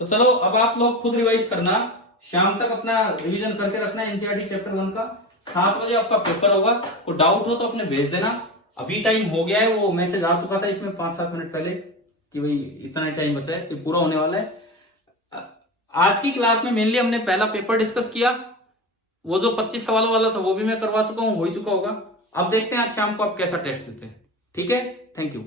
तो चलो अब आप लोग खुद रिवाइज करना, शाम तक अपना रिवीजन करके रखना एनसीईआरटी चैप्टर 1 का। 7 बजे आपका पेपर होगा, कोई डाउट हो तो अपने भेज देना। अभी टाइम हो गया है, वो मैसेज आ चुका था इसमें 5-7 मिनट पहले कि भाई इतना टाइम बचा है, तो पूरा होने वाला है। आज की क्लास में मेनली हमने पहला पेपर डिस्कस किया, वो जो 25 सवालों वाला था वो भी मैं करवा चुका हूं, हो ही चुका होगा। अब देखते हैं आज शाम को आप कैसा टेस्ट देते हैं। ठीक है, थैंक यू।